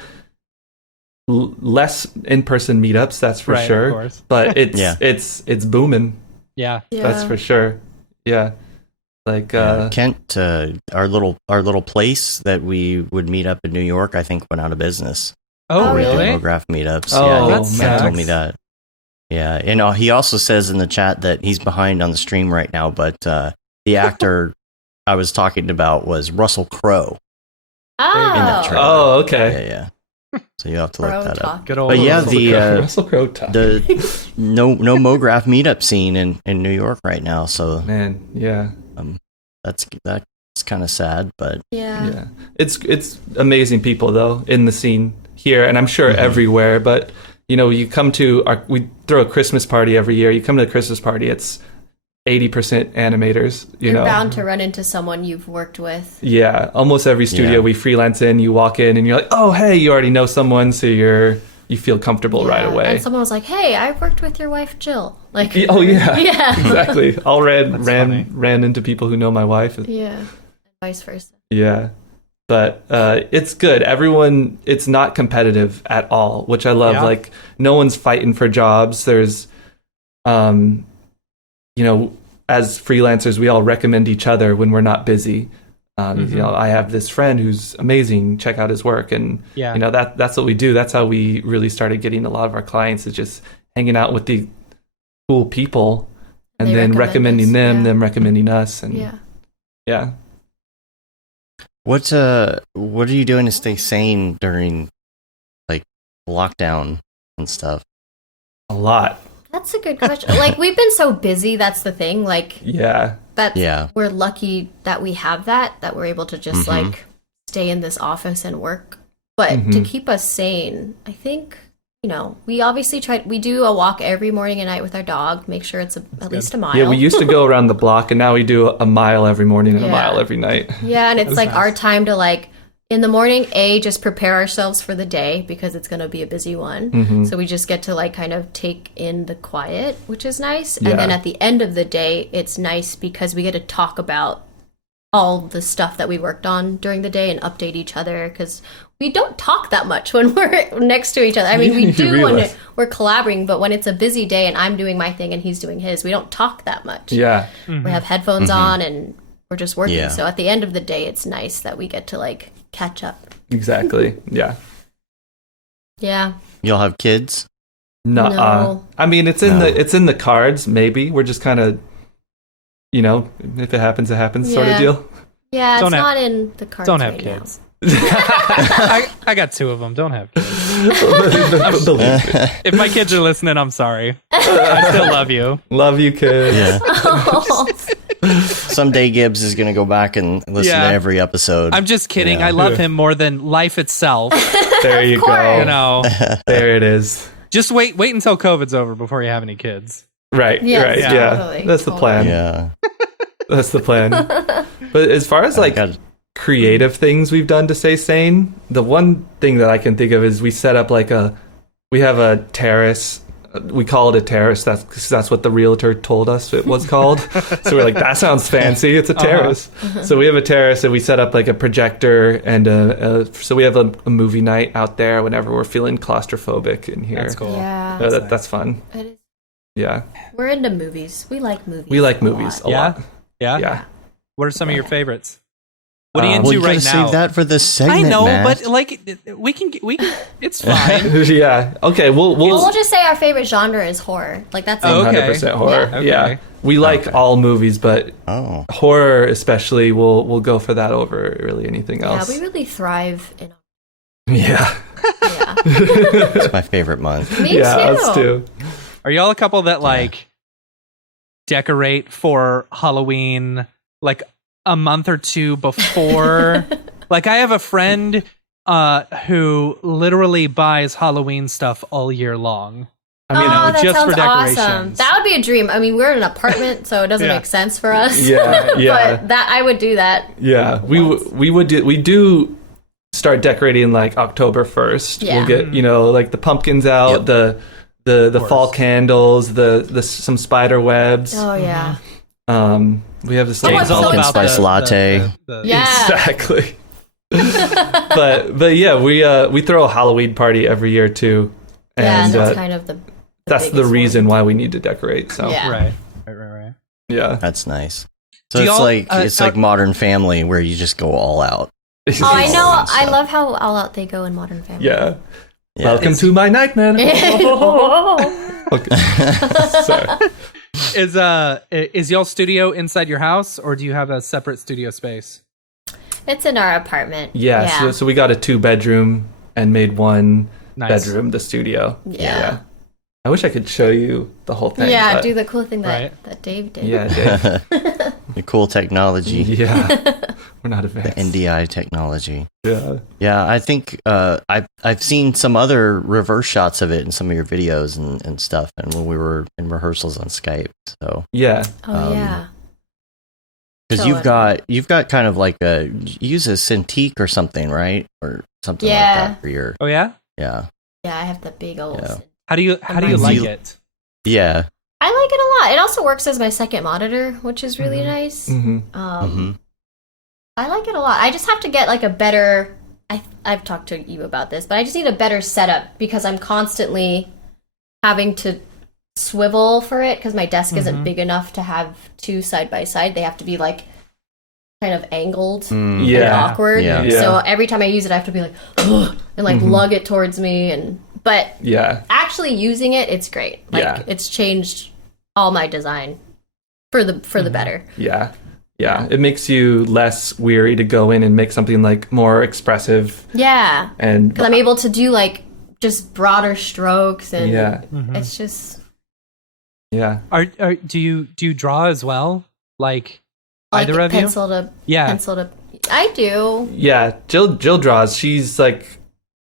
less in-person meetups, that's for Right, sure. of course. But it's booming. Yeah. That's for sure. Yeah. Like Kent, our little place that we would meet up in New York, I think went out of business. Oh, We did really? Mograph meetups. Oh, Kent told me Max. that. Yeah, and he also says in the chat that he's behind on the stream right now, but the actor I was talking about was Russell Crowe in that trailer. Oh, okay. Yeah. So you have to look Crow that up. talk. Good old. But yeah, Russell Crowe talk. the no Mograph meetup scene in New York right now. So Man, yeah. that's kind of sad, but Yeah. It's amazing people though in the scene here, and I'm sure Mhm. everywhere. But you come to we throw a Christmas party every year. You come to the Christmas party, it's 80% animators. You're bound to run into someone you've worked with. Yeah, almost every studio we freelance in, you walk in and you're like, oh hey, you already know someone, so you feel comfortable right Yeah. away. And someone was like, "Hey, I worked with your wife Jill." Like, Oh yeah, yeah, exactly. I'll That's funny. ran into people who know my wife. yeah, and vice versa. Yeah. But it's good. Everyone, it's not competitive at all, which I love. Yeah. Like, no one's fighting for jobs. There's, as freelancers, we all recommend each other when we're not busy. I have this friend who's amazing. Check out his work. And, that's what we do. That's how we really started getting a lot of our clients, is just hanging out with the cool people and They then recommend recommending us, them, yeah. them recommending us. And Yeah. what are you doing to stay sane during like lockdown and stuff? a lot. That's a good question. Like, we've been so busy. That's the thing. Like, Yeah. we're lucky that we have that we're able to just Mhm. like stay in this office and work. But to keep us sane, I think, we obviously we do a walk every morning and night with our dog, make sure it's at least a mile. Yeah, we used to go around the block, and now we do a mile every morning and a Yeah. mile every night. Yeah, and it's That's like nice. our time to like in the morning, just prepare ourselves for the day because it's going to be a busy one. Mm-hmm. So we just get to like kind of take in the quiet, which is nice. Yeah. And then at the end of the day, it's nice because we get to talk about all the stuff that we worked on during the day and update each other because we don't talk that much when we're next to each other. I mean, we You do when realize. we're collaborating, but when it's a busy day and I'm doing my thing and he's doing his, we don't talk that much. Yeah. We have headphones on and we're just working. Yeah. So at the end of the day, it's nice that we get to like catch up. Exactly. Yeah. Yeah. You'll have kids? No. No. I mean, it's in the cards. Maybe we're just kind of, if it happens, it happens, sort of Yeah. deal. Yeah, it's Don't have- not in the cards. don't have right kids. now. I got 2 of them. Don't have kids. Believe me. If my kids are listening, I'm sorry. I still love you. Love you, kids. Yeah. Someday Gibbs is going to go back and listen Yeah. to every episode. I'm just kidding. Yeah. I love him more than life itself. There you course. go. You know, There it is. just wait until COVID's over before you have any kids. Right. Yes, right. yeah. Yeah. totally, That's the plan. yeah. That's the plan. But as far as like God. creative things we've done to stay sane, the one thing that I can think of is we set up we have a terrace. We call it a terrace. That's what the realtor told us it was called. So we're like, that sounds fancy. It's a terrace. So we have a terrace and we set up like a projector and so we have a movie night out there whenever we're feeling claustrophobic in here. That's cool. Yeah. So that's fun. It is. Yeah. We're into movies. We like movies. We like a movies a lot. Yeah? lot. Yeah? Yeah. What are some of your favorites? What are you Um, into Well, you right gotta now? save that for the I segment, know, Matt. but like we can it's fine. Yeah. Okay. Well, We'll we'll just say our favorite genre is horror. Like that's Oh, it. okay. 100% horror. Yeah. Yeah. Okay. We like all movies, but Oh, horror especially, we'll go for that over really anything Yeah, else. we really thrive in. Yeah. Yeah, it's my favorite month. me Yeah, too. us too. Are y'all a couple that like decorate for Halloween like a month or 2 before? Like I have a friend who literally buys Halloween stuff all year long. Oh, that just sounds for awesome. decorations. That would be a dream. I mean, we're in an apartment, so it doesn't Yeah. make sense for us. Yeah, yeah. But I would do that. Yeah. We do start decorating like October 1st. Yeah. We'll get, like the pumpkins out, Yep. the course. fall candles, the some spider webs. Oh yeah. We have this Oh, little it's all Pumpkin about spice latte. the- Yeah. Exactly. but yeah, we throw a Halloween party every year too. And that's kind of the that's the reason why we need to decorate. So Yeah. Right. yeah, That's nice. So it's like Modern Family where you just go all out. Oh, I know. I love how all out they go in Modern Family. Yeah. Welcome to my nightmare. Okay. Sorry. Is y'all studio inside your house, or do you have a separate studio space? It's in our apartment. Yeah. So we got a 2-bedroom and made one Nice. bedroom the studio. Yeah. I wish I could show you the whole thing. Yeah, but- do the cool thing that, Right. that Dave did. Yeah, Dave. The cool technology. Yeah. We're not The advanced. NDI technology. Yeah. Yeah, I think I've seen some other reverse shots of it in some of your videos and stuff, and when we were in rehearsals on Skype. So Yeah. Oh, yeah. because So you've got kind of like you use a Cintiq or something, right, or something like Yeah. that for your Oh yeah. yeah. Yeah, I have the big old... Yeah. How do you Reminds like me- it? Yeah. I like it a lot. It also works as my second monitor, which is really nice. Mm-hmm. I like it a lot. I just have to get like a better... I've talked to you about this, but I just need a better setup because I'm constantly having to swivel for it because my desk isn't big enough to have two side by side. They have to be like kind of angled and Yeah. awkward. Yeah. So every time I use it, I have to be like, ugh, and like lug it towards me. But Yeah. actually using it, it's great. Like Yeah. it's changed all my design for the better. Yeah. Yeah. It makes you less weary to go in and make something like more expressive Yeah, and because I'm able to do like just broader strokes and yeah. it's just Yeah. Do you draw as well? Like like either of you? pencil to Yeah. pencil to. I do. Yeah. Jill draws. She's like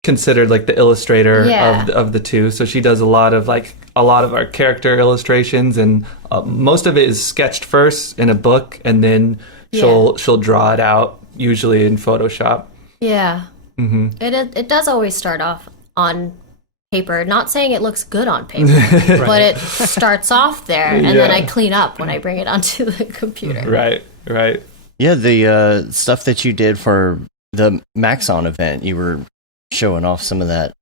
considered like the illustrator Yeah. of the two. So she does a lot of our character illustrations, and most of it is sketched first in a book, and then she'll draw it out usually in Photoshop. Yeah. It does always start off on paper. Not saying it looks good on paper, but it starts off there, and then I clean up when I bring it onto the computer. Right. Right. Yeah, the stuff that you did for the Maxon event, you were showing off some of that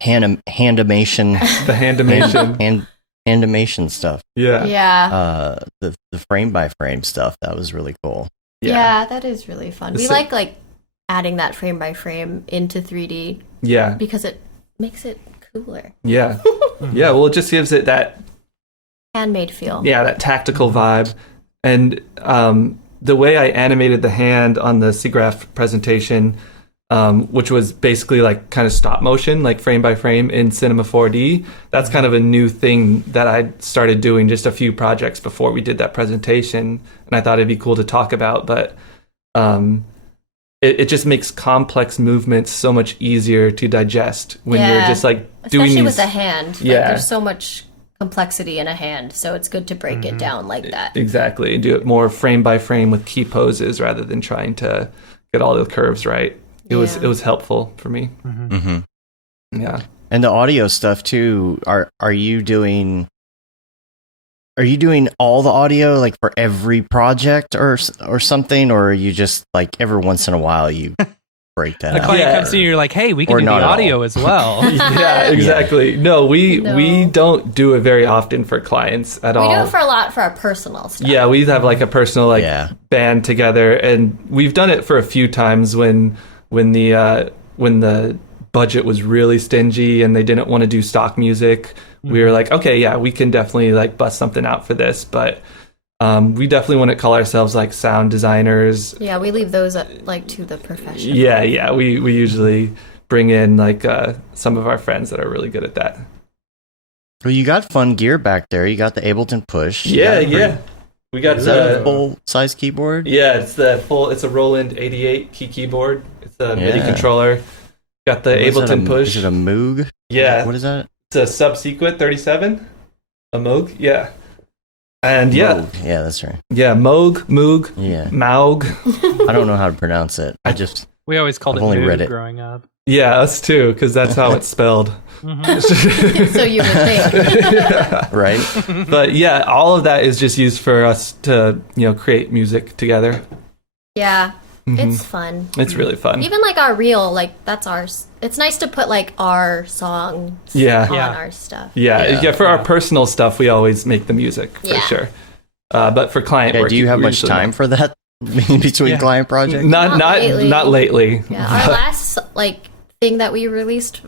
handimation, The handimation. handimation stuff. Yeah. Yeah. The frame by frame stuff, that was really cool. Yeah, that is really fun. We So- like adding that frame by frame into 3D Yeah. because it makes it cooler. Yeah. Yeah. Well, it just gives it that Handmade feel. that tactical vibe. And the way I animated the hand on the SIGGRAPH presentation, which was basically like kind of stop motion, like frame by frame in Cinema 4D, that's kind of a new thing that I started doing just a few projects before we did that presentation. And I thought it'd be cool to talk about, but it just makes complex movements so much easier to digest when you're just like doing especially these. with a hand. Like, Yeah. there's so much complexity in a hand, so it's good to break it down like that. Exactly. Do it more frame by frame with key poses rather than trying to get all the curves right. It was helpful for me. Mm-hmm. Yeah. And the audio stuff too. Are you doing all the audio like for every project or something, or are you just like every once in a while you break that The out? client Yeah. comes to you, you're like, hey, we can Or do the not at all. audio as well. Yeah, exactly. No, we don't do it very often for clients at all. We do it for a lot for our personal stuff. Yeah, we have like a personal band together, and we've done it for a few times when the budget was really stingy and they didn't want to do stock music. We were like, okay, yeah, we can definitely like bust something out for this, but we definitely want to call ourselves like sound designers. Yeah, we leave those like to the profession. Yeah, we usually bring in like some of our friends that are really good at that. Well, you got fun gear back there. You got the Ableton Push. You got a pretty- We got Is that a full size keyboard? Yeah, it's a Roland 88 keyboard. It's a MIDI Yeah. controller. Got the What is that, Ableton Push. Is it a Moog? Yeah. What is that? It's a Subsequent 37. A Moog? Yeah. And Moog. Yeah, that's right. Moog, Yeah. Maug. I don't know how to pronounce it. We always called I've it only Moog read it. growing up. Yeah, us too, because that's how it's spelled. So you would think. Right? But yeah, all of that is just used for us to, create music together. Yeah. It's fun. It's really fun. Even like our reel, like that's ours. It's nice to put like our songs on our stuff. Yeah. For our personal stuff, we always make the music for sure. But for client work, do you have much time for that in between client projects? Not lately. Yeah, our last like thing that we released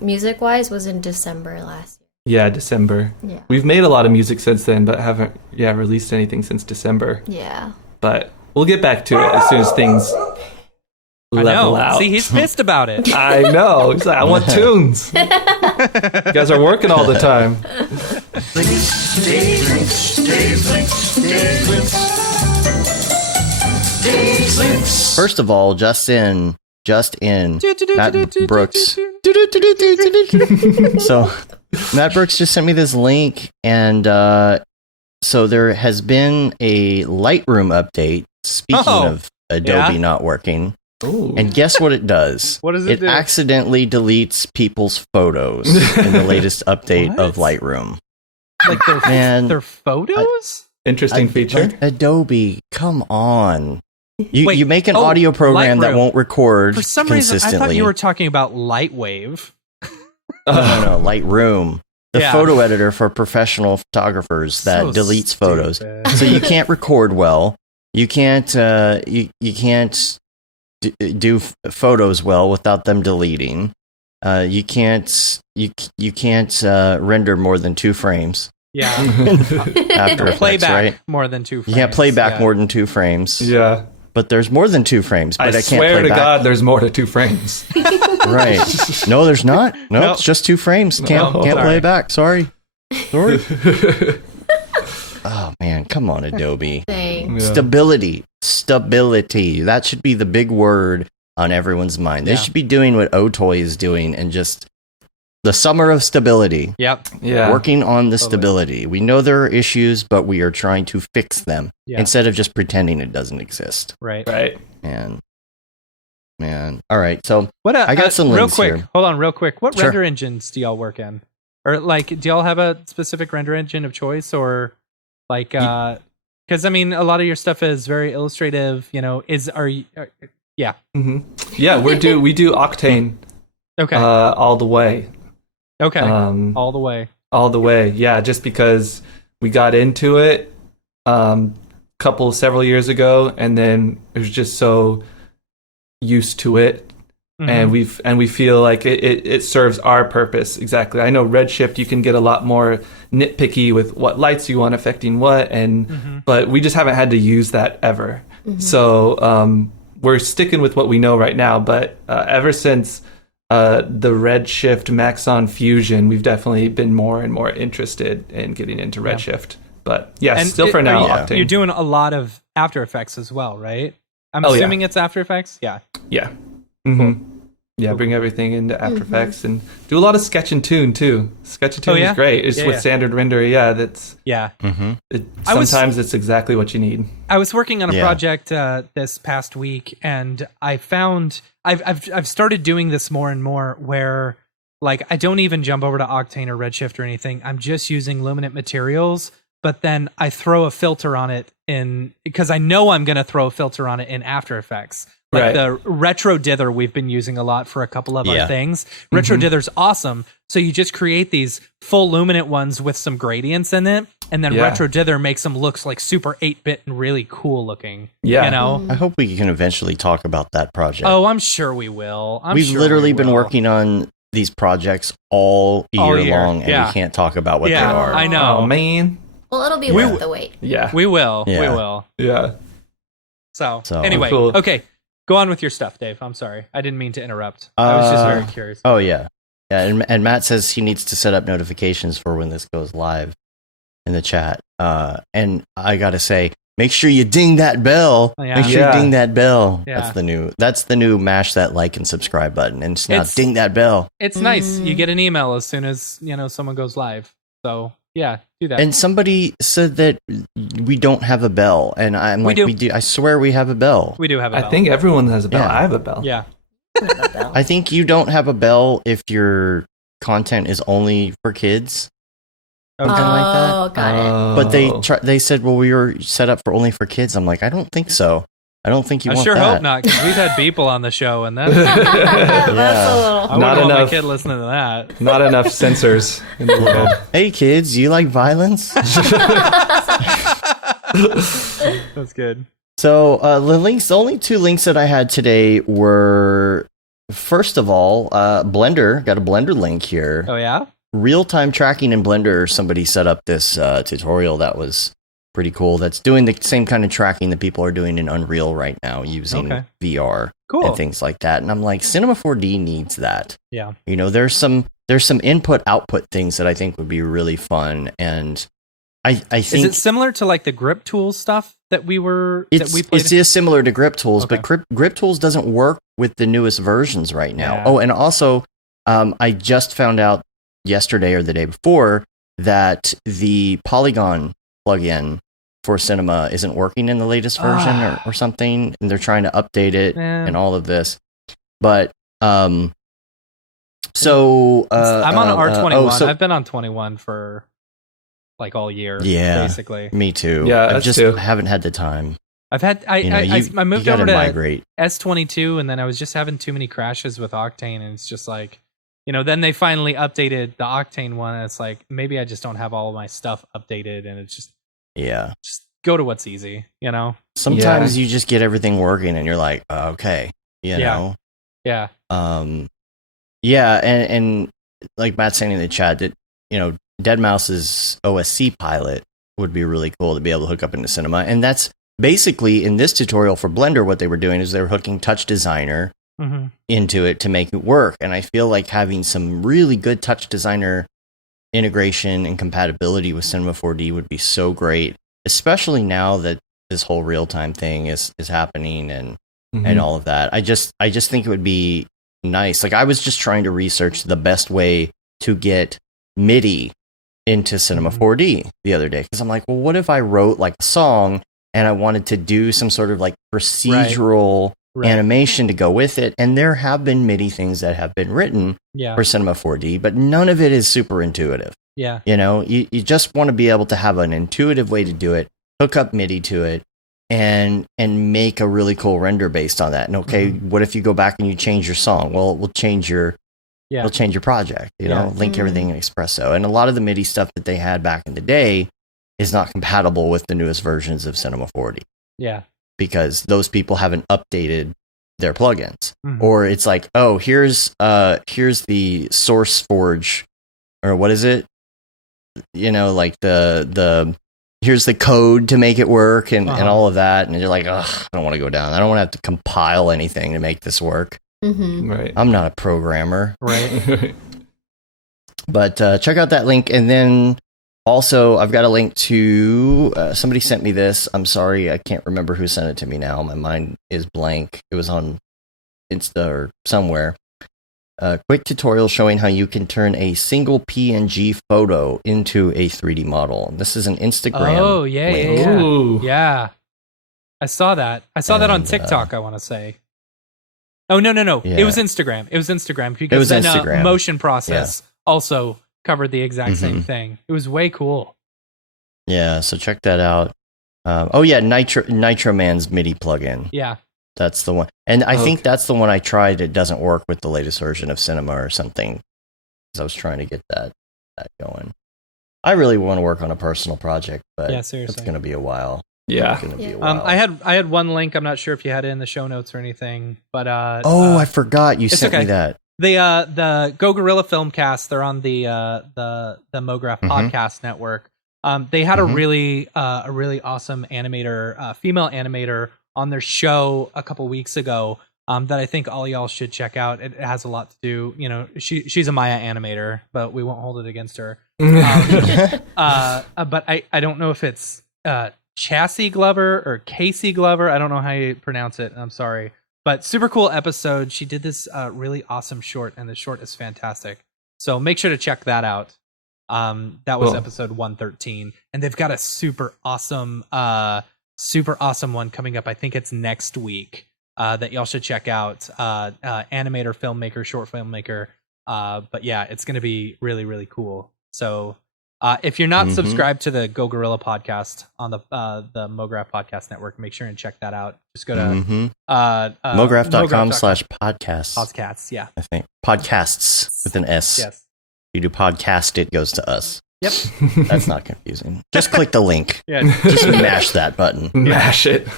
music wise was in December last year. Yeah, December. Yeah. We've made a lot of music since then, but haven't released anything since December. Yeah. But we'll get back to it as soon as things level out. See, he's pissed about it. I know. He's like, I want tunes. You guys are working all the time. First of all, just in, Matt Brooks. So, Matt Brooks just sent me this link, and so there has been a Lightroom update. Speaking of Adobe not working. Ooh. And guess what it does? What does it do? It accidentally deletes people's photos in the latest update of Lightroom. Like their photos? Interesting feature. Like Adobe, come on. You make an audio program that won't record For some consistently. reason, I thought you were talking about Lightwave. No, Lightroom. The photo editor for professional photographers that deletes photos. So you can't record well. You can't you can't do photos well without them deleting. You can't render more than 2 frames. Yeah. After Effects, playback right? more than 2 frames. You can't play back more than 2 frames. Yeah. But there's more than 2 frames. But I can't swear play to back. God, there's more to 2 frames. Right. No, there's not. No, it's just 2 frames. Can't play it back. Sorry. Oh man, come on, Adobe. Thanks. Yeah. Stability. That should be the big word on everyone's mind. They should be doing what Otoy is doing and just the summer of stability. Yep. Yeah. Working on the stability. We know there are issues, but we are trying to fix them instead of just pretending it doesn't exist. Right. And man. All right. So what I got some links real quick. here. Hold on, real quick. What Sure. render engines do y'all work in? Or like, do y'all have a specific render engine of choice, or like, because I mean, a lot of your stuff is very illustrative. You know, yeah. Mm-hmm. Yeah, we do Octane. Okay. All the way. Okay. All the way. All the way. Yeah, just because we got into it several years ago, and then it was just so used to it. Mm-hmm. And we feel like it serves our purpose exactly. I know Redshift, you can get a lot more nitpicky with what lights you want affecting what, but we just haven't had to use that ever. So we're sticking with what we know right now. But ever since the Redshift Maxon Fusion, we've definitely been more and more interested in getting into Redshift. But for now, Octane. You're doing a lot of After Effects as well, right? I'm assuming it's After Effects. Yeah. Yeah. Mm-hmm. Yeah, bring everything into After Effects and do a lot of sketch and tune too. Sketch and tune is great. It's with standard render. Yeah, that's sometimes it's exactly what you need. I was working on a project this past week, and I found I've started doing this more and more, where like I don't even jump over to Octane or Redshift or anything. I'm just using Luminant materials, but then I throw a filter on it because I know I'm going to throw a filter on it in After Effects. Like the retro dither we've been using a lot for a couple of our things. Retro dither's awesome. So you just create these full luminant ones with some gradients in it, and then retro dither makes them look like super 8-bit and really cool looking. Yeah. You know? I hope we can eventually talk about that project. Oh, I'm sure we will. We've literally been working on these projects all year long, and we can't talk about what they are. I know. Oh, man. Well, it'll be worth the wait. Yeah. We will. Yeah. We will. Yeah. So anyway, cool. Okay. Go on with your stuff, Dave. I'm sorry. I didn't mean to interrupt. I was just very curious. Oh, yeah. Yeah, and Matt says he needs to set up notifications for when this goes live in the chat. And I got to say, make sure you ding that bell. Make sure you ding that bell. Yeah. That's the new mash that like and subscribe button. And just now ding that bell. It's nice. You get an email as soon as, someone goes live. So, yeah, do that. And somebody said that we don't have a bell, and I'm like, we do. I swear we have a bell. We do have a bell. I think everyone has a bell. I have a bell. Yeah. I think you don't have a bell if your content is only for kids. Something like that. Oh, got it. But they said, well, we were set up for only for kids. I'm like, I don't think so. I don't think you I want sure that. hope not, because we've had people on the show, and that's That's a little. I wouldn't Not want my enough. kid listening to that. Not enough censors in the world. Hey kids, you like violence? That's good. So the only 2 links that I had today were, first of all, Blender. Got a Blender link here. Oh yeah. Real-time tracking in Blender. Somebody set up this tutorial that was pretty cool. That's doing the same kind of tracking that people are doing in Unreal right now using VR Cool. and things like that. And I'm like, Cinema 4D needs that. Yeah. You know, there's some input output things that I think would be really fun, and I think Is it similar to like the grip tool stuff that we played? It is similar to grip tools, Okay. but grip tools doesn't work with the newest versions right now. Yeah. Oh, and also, I just found out yesterday or the day before that the Polygon plugin for Cinema isn't working in the latest version or something, and they're trying to update it and all of this. But so I'm on R21. so I've been on 21 for like all year. Yeah. Basically. me too. Yeah, I us just too. haven't had the time. I've had I moved you gotta over to migrate. S22, and then I was just having too many crashes with Octane, and it's just like, then they finally updated the Octane one, and it's like, maybe I just don't have all of my stuff updated, and it's just Yeah. go to what's easy, Sometimes you just get everything working, and you're like, okay, you Yeah. know. Yeah. Yeah, and like Matt's saying in the chat that Deadmau5's OSC pilot would be really cool to be able to hook up into Cinema, and that's basically in this tutorial for Blender. What they were doing is they were hooking Touch Designer into it to make it work, and I feel like having some really good Touch Designer integration and compatibility with Cinema 4D would be so great, especially now that this whole real time thing is happening and all of that. I just think it would be nice. Like, I was just trying to research the best way to get MIDI into Cinema 4D the other day, because I'm like, well, what if I wrote like a song and I wanted to do some sort of like procedural animation to go with it? And there have been MIDI things that have been written for Cinema 4D, but none of it is super intuitive. Yeah. You just want to be able to have an intuitive way to do it, hook up MIDI to it, and make a really cool render based on that. And okay, what if you go back and you change your song? Well, we'll change your project, link everything in Espresso. And a lot of the MIDI stuff that they had back in the day is not compatible with the newest versions of Cinema 4D. Yeah. Because those people haven't updated their plugins. Or it's like, oh, here's the Source Forge, or what is it? Like the here's the code to make it work and all of that. And you're like, ugh, I don't want to go down. I don't want to have to compile anything to make this work. Right. I'm not a programmer. Right. But check out that link. And then also, I've got a link to somebody sent me this. I'm sorry, I can't remember who sent it to me now. My mind is blank. It was on Insta or somewhere. A quick tutorial showing how you can turn a single PNG photo into a 3D model. This is an Instagram. Oh, yeah, link. Ooh. yeah. I saw that. I saw that on TikTok, I want to say. Oh, no. Yeah. It was Instagram. Because It was then Instagram. Motion Process also covered the exact same thing. It was way cool. Yeah, so check that out. Nitro Man's MIDI plugin. Yeah. That's the one. And I think that's the one I tried. It doesn't work with the latest version of Cinema or something. Because I was trying to get that going. I really want to work on a personal project, but Yeah, seriously. it's going to be a while. Yeah. It's going to be a while. I had one link. I'm not sure if you had it in the show notes or anything, but I forgot you sent me that. The Go Gorilla Filmcast, they're on the Mograph podcast network. They had a really awesome animator, female animator, on their show a couple weeks ago that I think all y'all should check out. It has a lot to do. She's a Maya animator, but we won't hold it against her. But I don't know if it's Chassis Glover or Casey Glover. I don't know how you pronounce it. I'm sorry. But super cool episode. She did this really awesome short, and the short is fantastic. So make sure to check that out. That was episode 113, and they've got a super awesome one coming up. I think it's next week that y'all should check out. Animator, filmmaker, short filmmaker. But yeah, it's going to be really, really cool. So If you're not subscribed to the Go Gorilla podcast on the Mograph Podcast Network, make sure and check that out. Just go to Mograph.com/podcasts. Podcasts, yeah. I think. Podcasts with an S. Yes. You do podcast, it goes to us. Yep. That's not confusing. Just click the link. Yeah. Just mash that button. Mash it.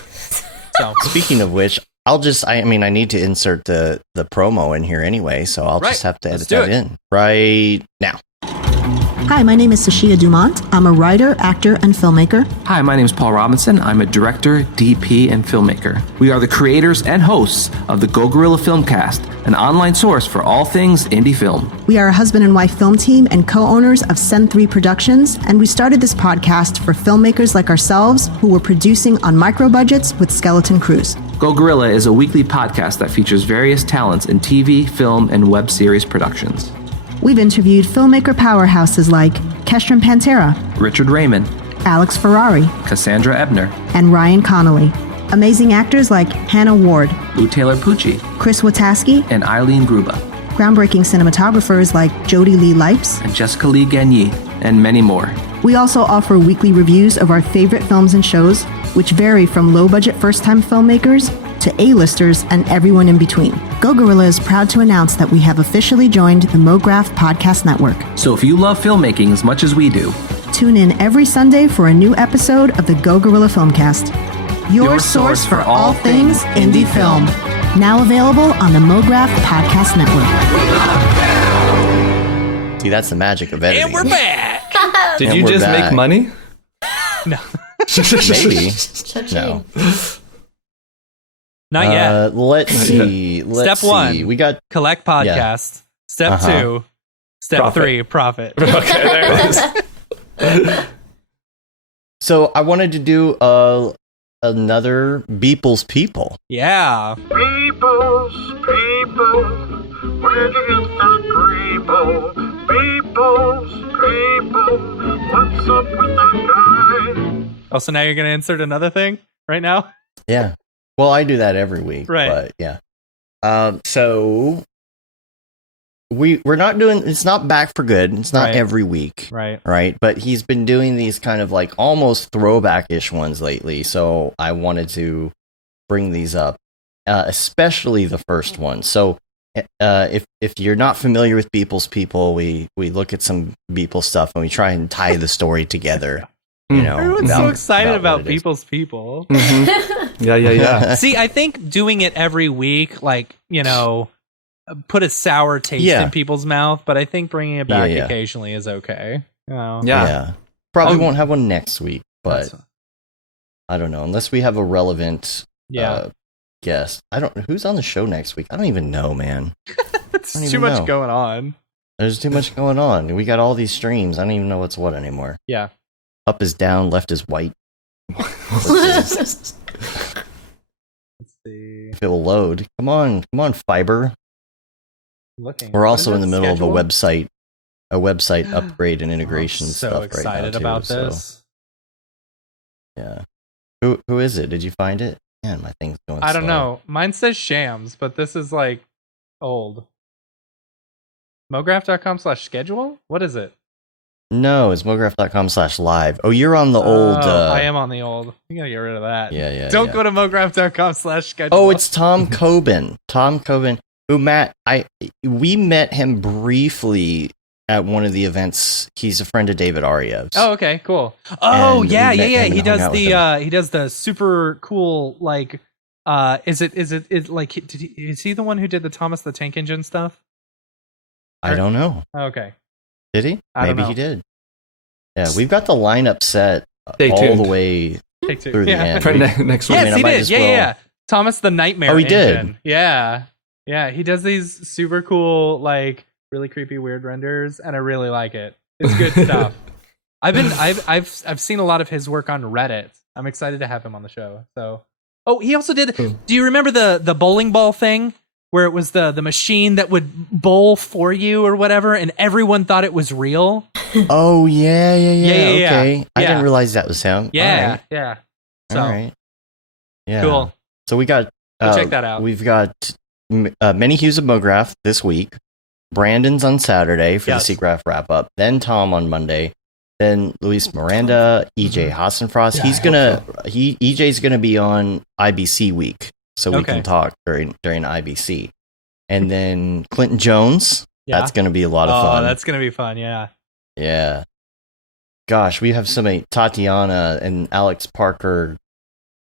So speaking of which, I need to insert the promo in here anyway, so I'll just have to edit that in right now. Hi, my name is Sashia Dumont. I'm a writer, actor, and filmmaker. Hi, my name is Paul Robinson. I'm a director, DP, and filmmaker. We are the creators and hosts of the Go Gorilla Filmcast, an online source for all things indie film. We are a husband and wife film team and co-owners of Send3 Productions, and we started this podcast for filmmakers like ourselves who were producing on micro budgets with skeleton crews. Go Gorilla is a weekly podcast that features various talents in TV, film, and web series productions. We've interviewed filmmaker powerhouses like Kestrin Pantera, Richard Raymond, Alex Ferrari, Cassandra Ebner, and Ryan Connolly. Amazing actors like Hannah Ward, Lou Taylor Pucci, Chris Wataski, and Eileen Gruba. Groundbreaking cinematographers like Jody Lee Lipes, and Jessica Lee Gagné, and many more. We also offer weekly reviews of our favorite films and shows, which vary from low-budget first-time filmmakers to A-listers and everyone in between. Go Gorilla is proud to announce that we have officially joined the Mograph Podcast Network. So if you love filmmaking as much as we do, tune in every Sunday for a new episode of the Go Gorilla Filmcast, your source for all things indie film. Now available on the Mograph Podcast Network. See, that's the magic of editing. And we're back. Did you just make money? No. Maybe. Cha-ching. No. Not yet. Let's see. Step 1. We got collect podcast. Step 2. Step Profit. 3. Profit. Okay, there it is. So I wanted to do another Beeple's People. Yeah. People's people, where'd you get that Grebo? People's people, what's up with that guy? Oh, so now you're going to insert another thing right now? Yeah. Well, I do that every week. Right. But yeah. So we're not doing, it's not back for good. It's not every week. Right. Right. But he's been doing these kind of like almost throwback-ish ones lately. So I wanted to bring these up, especially the first one. So if you're not familiar with Beeple's People, we look at some Beeple stuff and we try and tie the story together. You know, everyone's so excited about Beeple's People. Mm-hmm. Yeah. See, I think doing it every week, like, you know, put a sour taste in people's mouth, but I think bringing it back occasionally is okay. You know? Yeah. Probably won't have one next week, but I don't know, unless we have a relevant guest. I don't know who's on the show next week. I don't even know, man. It's too much going on. There's too much going on. We got all these streams. I don't even know what's what anymore. Yeah. Up is down, left is white. Let's see. If it will load. Come on, fiber. We're also in the middle of a website upgrade and integration stuff right now. So excited about this. Yeah. Who is it? Did you find it? Man, my thing's going I don't know. Mine says Shams, but this is like old. Mograph.com/schedule? What is it? No, it's mograph.com/live. Oh, you're on the old. I am on the old. You gotta get rid of that. Yeah. Don't go to mograph.com/schedule. Oh, it's Tom Cobin. Tom Cobin, who we met him briefly at one of the events. He's a friend of David Ariev's. Oh, okay, cool. Oh, and yeah. He does the super cool like. Is he the one who did the Thomas the Tank Engine stuff? I don't know. Okay. Did he? Maybe he did. Yeah, we've got the lineup set Stay all tuned. the way through the end. For next week. Yes, he did. Yeah. Thomas the Nightmare. Oh, he Engine. did. Yeah. He does these super cool, like really creepy, weird renders, and I really like it. It's good stuff. I've seen a lot of his work on Reddit. I'm excited to have him on the show. So, he also did. Do you remember the bowling ball thing? Where it was the machine that would bowl for you or whatever, and everyone thought it was real. Oh, yeah. Okay. I didn't realize that was him. Yeah. All right. Yeah. Cool. So we got... check that out. We've got Many Hues of Mograph this week. Brandon's on Saturday for the Seagraph wrap-up. Then Tom on Monday. Then Luis Miranda, EJ Hassenfrost. EJ's gonna be on IBC week, so we can talk during IBC. And then Clinton Jones. Yeah. That's gonna be a lot of fun. Oh, that's gonna be fun. Yeah. Yeah. Gosh, we have so many. Tatiana and Alex Parker,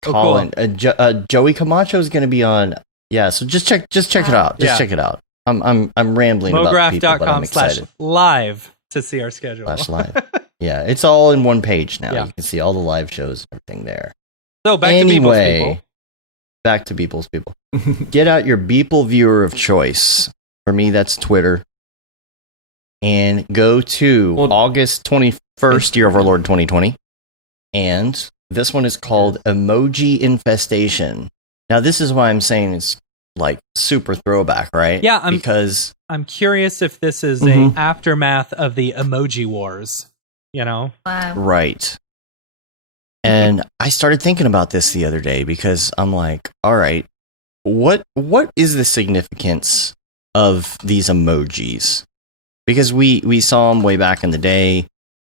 Colin, cool. Joey Camacho is gonna be on. Yeah, so just check it out. Check it out. I'm rambling about people, but I'm excited. Mograph.com/live to see our schedule. /live. Yeah, it's all in one page now. Yeah. You can see all the live shows and everything there. So back to Beeple's people. Back to Beeple's people. Get out your Beeple viewer of choice. For me, that's Twitter. And go to August 21st, Year of our Lord 2020. And this one is called Emoji Infestation. Now, this is why I'm saying it's like super throwback, right? Yeah, because I'm curious if this is a aftermath of the emoji wars. You know? Wow. Right. And I started thinking about this the other day because I'm like, all right, what is the significance of these emojis? Because we saw him way back in the day, a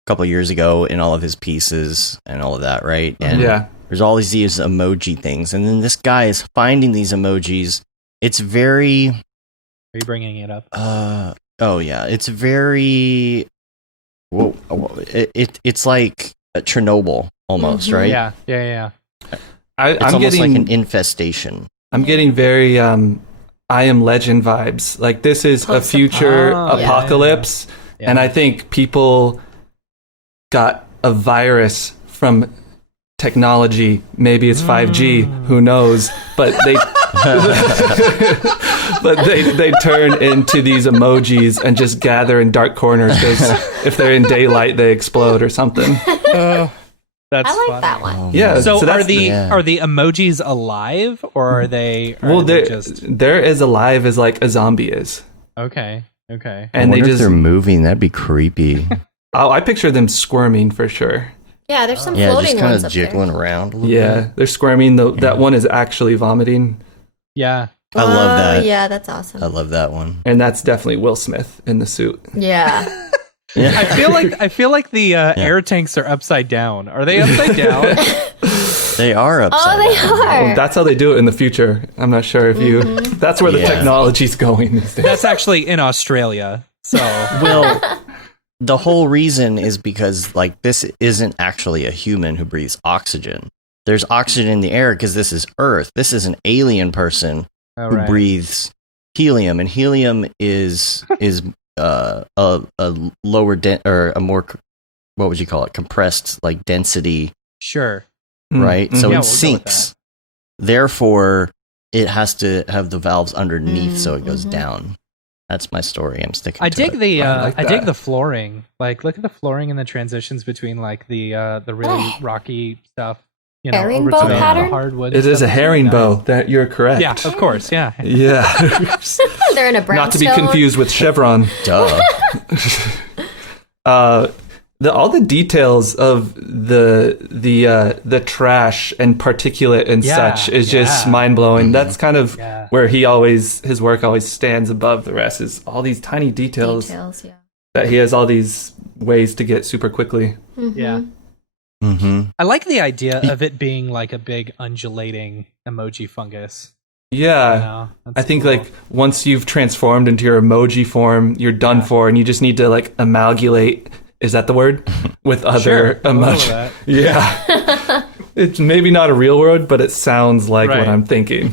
couple of years ago, in all of his pieces and all of that, right? And there's all these emoji things. And then this guy is finding these emojis. It's very... Are you bringing it up? Oh, yeah. It's very... Whoa, it's like a Chernobyl almost, right? Yeah. It's almost like an infestation. I'm getting very I Am Legend vibes. Like this is a future apocalypse, and I think people got a virus from technology. Maybe it's 5G. Who knows? But they they turn into these emojis and just gather in dark corners because if they're in daylight, they explode or something. That's I like funny. that one. Oh, yeah. So are the emojis alive or are they? They're as alive as like a zombie is. Okay. And if they're moving, that'd be creepy. I picture them squirming for sure. Yeah, there's some floating just kind ones of up jiggling there. around. A little bit. They're squirming. That one is actually vomiting. Yeah. I love that. Yeah, that's awesome. I love that one. And that's definitely Will Smith in the suit. Yeah. I feel like the air tanks are upside down. Are they upside down? They are upside they down. are. Well, that's how they do it in the future. I'm not sure if you... That's where the technology's going these days. That's actually in Australia. So Well, the whole reason is because like this isn't actually a human who breathes oxygen. There's oxygen in the air because this is Earth. This is an alien person who breathes helium, and helium is a lower or a more, what would you call it, compressed like density. Sure. Right. So Yeah, it sinks. Therefore, it has to have the valves underneath, so it goes down. That's my story. I'm sticking. I to dig it. I dig the flooring. Like, look at the flooring and the transitions between like the really rocky stuff. You know, herringbow over to pattern? the hardwood. It is a herringbow. Nice. That you're correct. Yeah, of course. Yeah. Yeah. They're in a brownstone. Not to be confused with Chevron. Duh. All the details of the trash and particulate and such is just mind blowing. That's kind of where his work always stands above the rest, is all these tiny details that he has all these ways to get super quickly. Yeah. I like the idea of it being like a big undulating emoji fungus. Yeah. You know, I think like once you've transformed into your emoji form, you're done for, and you just need to like amalgamate. Is that the word? With other emoji. Yeah. It's maybe not a real word, but it sounds like what I'm thinking.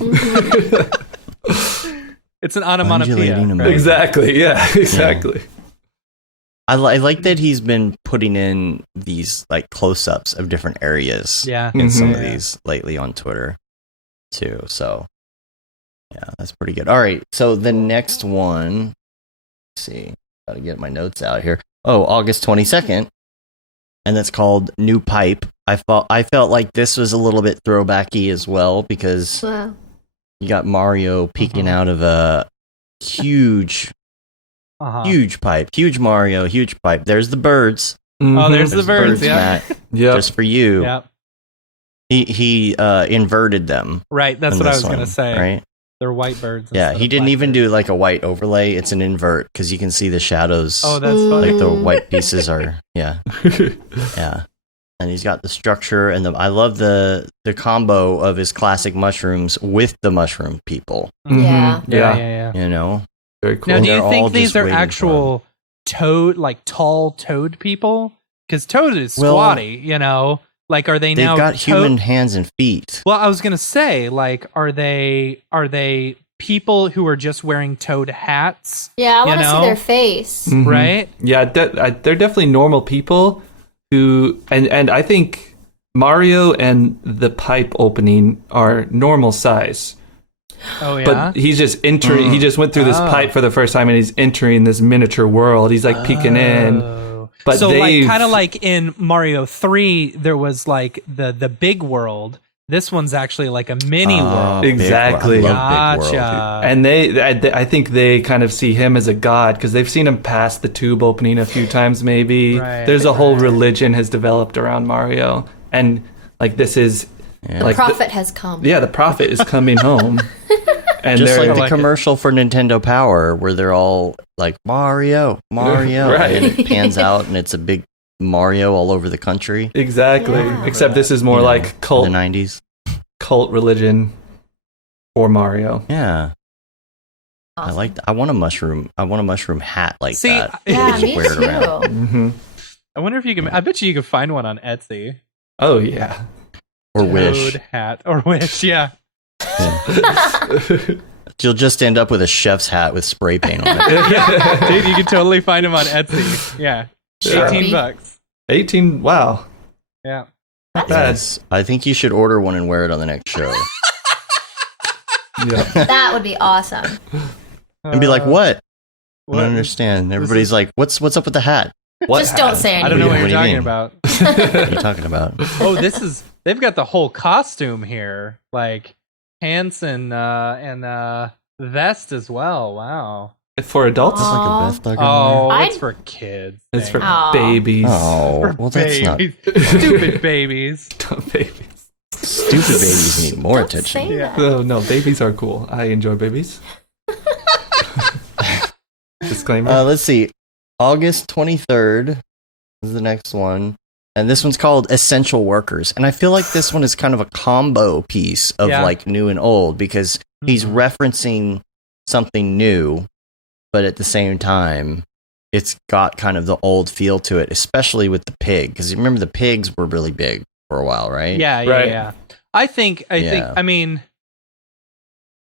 It's an onomatopoeia. Right? Exactly. Yeah, exactly. Yeah. I like that he's been putting in these like close-ups of different areas in some of these lately on Twitter too. So yeah, that's pretty good. All right, so the next one, let's see, gotta get my notes out here. Oh, August 22nd, and that's called New Pipe. I felt like this was a little bit throwbacky as well because you got Mario peeking out of a huge pipe. Huge Mario, huge pipe. There's the birds. Oh, there's the birds. Yeah. Just for you. Yep. He inverted them. Right. That's what I was going to say. Right. They're white birds. Yeah, instead he of didn't black even birds. do like a white overlay. It's an invert because you can see the shadows. Oh, that's funny. Like the white pieces are, yeah. And he's got the structure and I love the combo of his classic mushrooms with the mushroom people. Yeah. Yeah. You know, Very cool. Now, do They're you all think these just are waiting for actual toad, like tall toad people? Because Toad is Well, squatty, you know. Like, are they they've now got human hands and feet. Well, I was gonna say, like, are they people who are just wearing toad hats? Yeah, I want to know? see their face. Mhm. Right? Yeah, they're definitely normal people who, and I think Mario and the pipe opening are normal size. Oh yeah. But he's just entering. He just went through this Oh. pipe for the first time, and he's entering this miniature world. He's like peeking in. But so, like, they've- kind of like in Mario 3, there was like the big world. This one's actually like a mini world. Exactly. Big World. I love Big World. Gotcha. And I think they kind of see him as a god because they've seen him pass the tube opening a few times. Maybe Right, there's a whole right. religion has developed around Mario, and like this is like Prophet has come. the prophet is coming home, and Just they're like the like it. commercial for Nintendo Power where they're all like Mario, Right. and it pans out and it's a big Mario all over the country. exactly. Yeah. Except this is more You know, like in the 90s. cult religion for Mario. Yeah. Awesome. I want a mushroom hat like See, that. Yeah, Just me wear it too. around. Hmm. I wonder if you can. I bet you could find one on Etsy. Oh yeah. Or Wish. Toad hat or Wish. Yeah. You'll just end up with a chef's hat with spray paint on it. Yeah. Dude, you can totally find them on Etsy. Yeah. Sure. $18. 18. Wow. Yeah. Not bad. Yes. I think you should order one and wear it on the next show. Yeah. That would be awesome. And be like, what? I What? don't understand. Everybody's like, what's up with the hat? What Just don't hat? say I don't know anything. what What you're do you talking mean? about. What are you talking about? Oh, they've got the whole costume here. Like pants and vest as well. Wow. For adults, Aw. Like a Beth Bugger Oh, there? it's for kids. it's for Dang. Aw. babies. Oh, For well, that's not. babies. Stupid babies. Babies. Stupid babies need more Don't attention. say Yeah. that. No, babies are cool. I enjoy babies. Disclaimer. Let's see. August 23rd is the next one. And this one's called Essential Workers. And I feel like this one is kind of a combo piece of Yeah. like new and old because he's Mhm. referencing something new, but at the same time, it's got kind of the old feel to it, especially with the pig. Because you remember the pigs were really big for a while, right? Yeah, yeah, Right. yeah. I think. Yeah. I mean,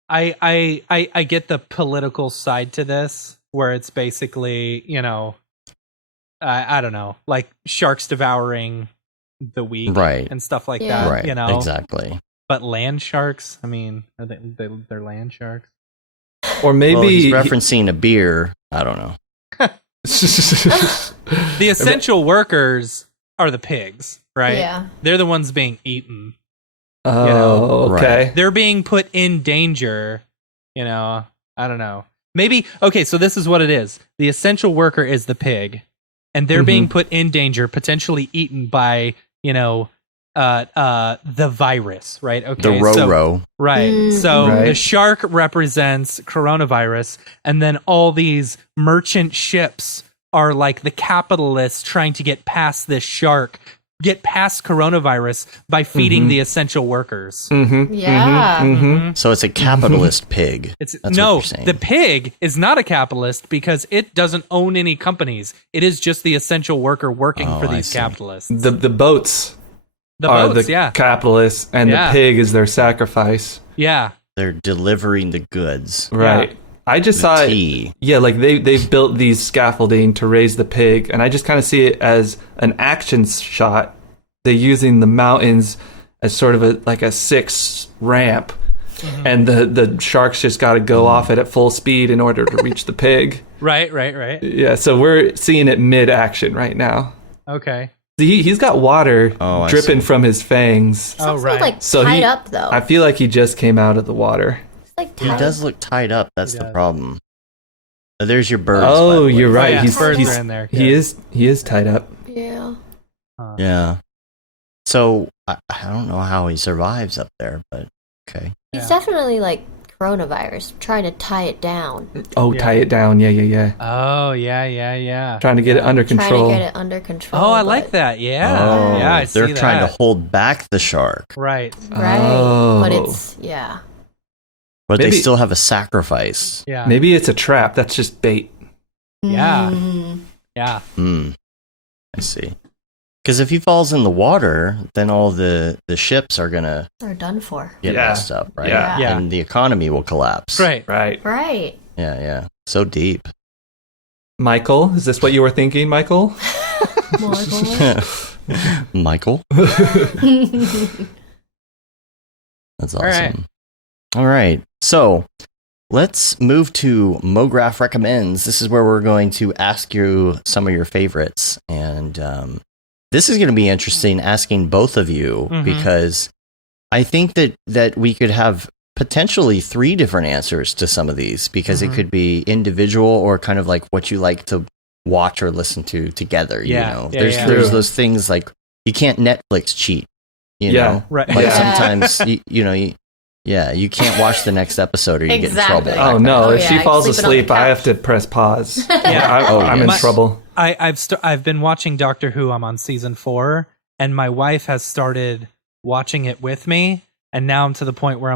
I get the political side to this, where it's basically, you know, I don't know, like sharks devouring the weak, Right. and stuff like Yeah. that. Right. You know, Exactly. but land sharks. I mean, are they're land sharks? Or maybe Well, he's referencing a beer. I don't know. The essential workers are the pigs, right? Yeah. They're the ones being eaten. Oh, know, okay. They're being put in danger. You know, I don't know. Maybe, okay, so this is what it is. The essential worker is the pig, and they're being put in danger, potentially eaten by, you know, the virus, right? Okay. The Ro-Ro. Right. Mm. So the Right. shark represents coronavirus, and then all these merchant ships are like the capitalists trying to get past this shark, get past coronavirus by feeding the essential workers. Mm-hmm. Yeah. Mm-hmm. So it's a capitalist pig. It's That's no, what you're saying. the pig is not a capitalist because it doesn't own any companies. It is just the essential worker working Oh, for I these see. capitalists. The boats The are boats, the yeah. capitalists, and Yeah. the pig is their sacrifice. Yeah. They're delivering the goods. Right. I just The saw it. tea. Yeah, like they've built these scaffolding to raise the pig, and I just kind of see it as an action shot. They're using the mountains as sort of a 6 ramp, and the sharks just got to go off it at full speed in order to reach the pig. Right. Yeah, so we're seeing it mid action right now. Okay. He's got water Oh, I dripping see. from his fangs. It's also like So tied he- up though. I feel like he just came out of the water. It's like He tied. does look tied up. That's He the does. problem. There's your birds. by Oh, the way. you're right. Yeah, He's birds he's are in there. he is tied up. Yeah. Yeah. So I don't know how he survives up there, but okay. He's Yeah. definitely like coronavirus, trying to tie it down. Oh, tie it down. Yeah. Oh, yeah. Trying to get it under control. Trying to get it under control. Oh, I like that. Yeah. Oh, Yeah, I see they're trying that. to hold back the shark, Right. Right. Oh. But it's, yeah. but Maybe- they still have a sacrifice. Yeah. Maybe it's a trap. That's just bait. Yeah. Mm. Yeah. I see. Because if he falls in the water, then all the ships are gonna They're done for. get Yeah. messed up, right? Yeah. Yeah. And the economy will collapse. Right. Right. Right. Yeah. So deep. Michael, is this what you were thinking, Michael? Michael. Michael. That's awesome. right. All right. So let's move to Mograph Recommends. This is where we're going to ask you some of your favorites. And this is going to be interesting asking both of you because I think that we could have potentially 3 different answers to some of these because it could be individual or kind of like what you like to watch or listen to together. Yeah. You know, Yeah, there's yeah. there's those things like you can't Netflix cheat. You know, Right. like Yeah. sometimes you can't watch the next episode or you get in Exactly. trouble. Oh no! Oh, if yeah, she falls sleeping on the asleep, I have couch. to press pause. Yeah. I'm in My- trouble. I've been watching Doctor Who. I'm on season 4, and my wife has started watching it with me, and now I'm to the point where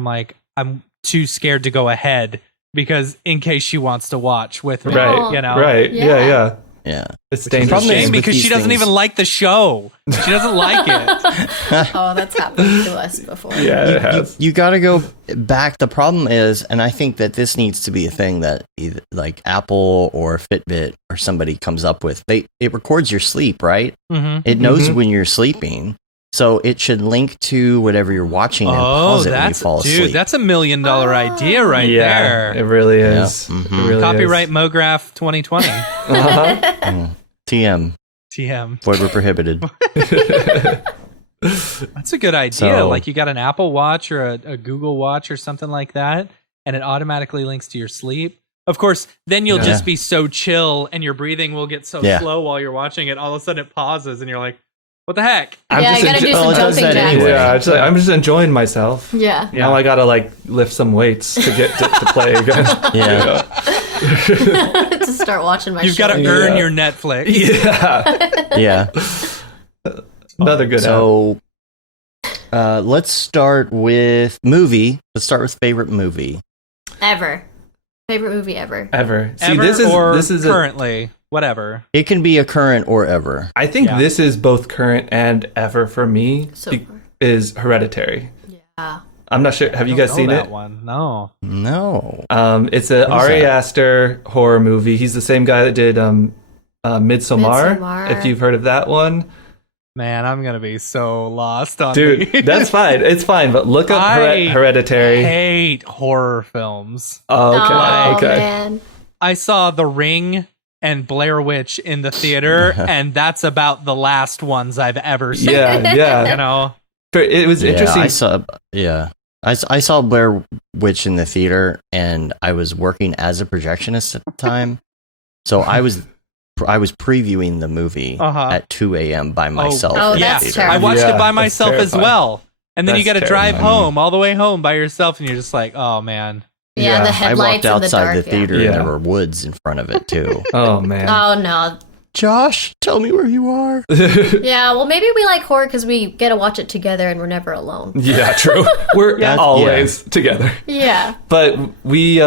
I'm too scared to go ahead because in case she wants to watch with me, Right. you know, Right? Yeah. Yeah. Yeah. It's It's a dangerous. problem is shame with because these she doesn't things- even like the show. She doesn't like it. Oh, that's happened to us before. Yeah, it has. You got to go back. The problem is, and I think that this needs to be a thing that either like Apple or Fitbit or somebody comes up with. It records your sleep, right? Mm-hmm. It knows when you're sleeping, so it should link to whatever you're watching and pause it when you fall asleep. that's $1 million idea right Yeah, there. it really is. Yeah. It really Copyright is. Mograph 2020. Uh-huh. TM, TM. void were prohibited. That's a good idea. So- Like you got an Apple Watch or a Google Watch or something like that, and it automatically links to your sleep. Of course, then you'll Yeah. just be so chill and your breathing will get so Yeah. slow while you're watching it. All of a sudden it pauses and you're like, what the heck? I'm Yeah, just I gotta do enjo- Well, some it does jumping that jacks. anyway. Yeah, I'm just enjoying myself. Yeah. Now I gotta like lift some weights to get to play again. Yeah. To start watching my You've got to show. earn Yeah. your Netflix. Yeah. Yeah. Another good app. So let's start with movie. Let's start with favorite movie. Ever. Favorite movie ever. Ever. See, Ever this is or this is currently, whatever. It can be a current or ever. I think Yeah. this is both current and ever for me. So Is Hereditary. yeah. I'm not sure. Have you guys seen that it? one? No. No. It's a What is Ari that? Aster horror movie. He's the same guy that did Midsommar. Midsommar. If you've heard of that one, Man, I'm going to be so lost on dude, these. that's fine. It's fine. But look up I Hereditary. hate horror films. Oh, okay. Oh, Okay. man. I saw The Ring and Blair Witch in the theater, and that's about the last ones I've ever seen. Yeah, yeah. You know? It was interesting. I saw Blair Witch in the theater, and I was working as a projectionist at the time, so I was previewing the movie at 2 a.m. by myself. Oh, in the that's theater. terrible. I watched Yeah, it by that's myself as terrifying. well. And then you got That's to drive terrifying. home, all the way home by yourself, and you're just like, oh, man. Yeah, Yeah. the I headlights walked outside in the the dark. theater, Yeah. and there were woods in front of it too. Oh man. Oh no. Josh, tell me where you are. Yeah, well maybe we like horror because we get to watch it together and we're never alone. Yeah, true. We're Yeah. always together. Yeah. But we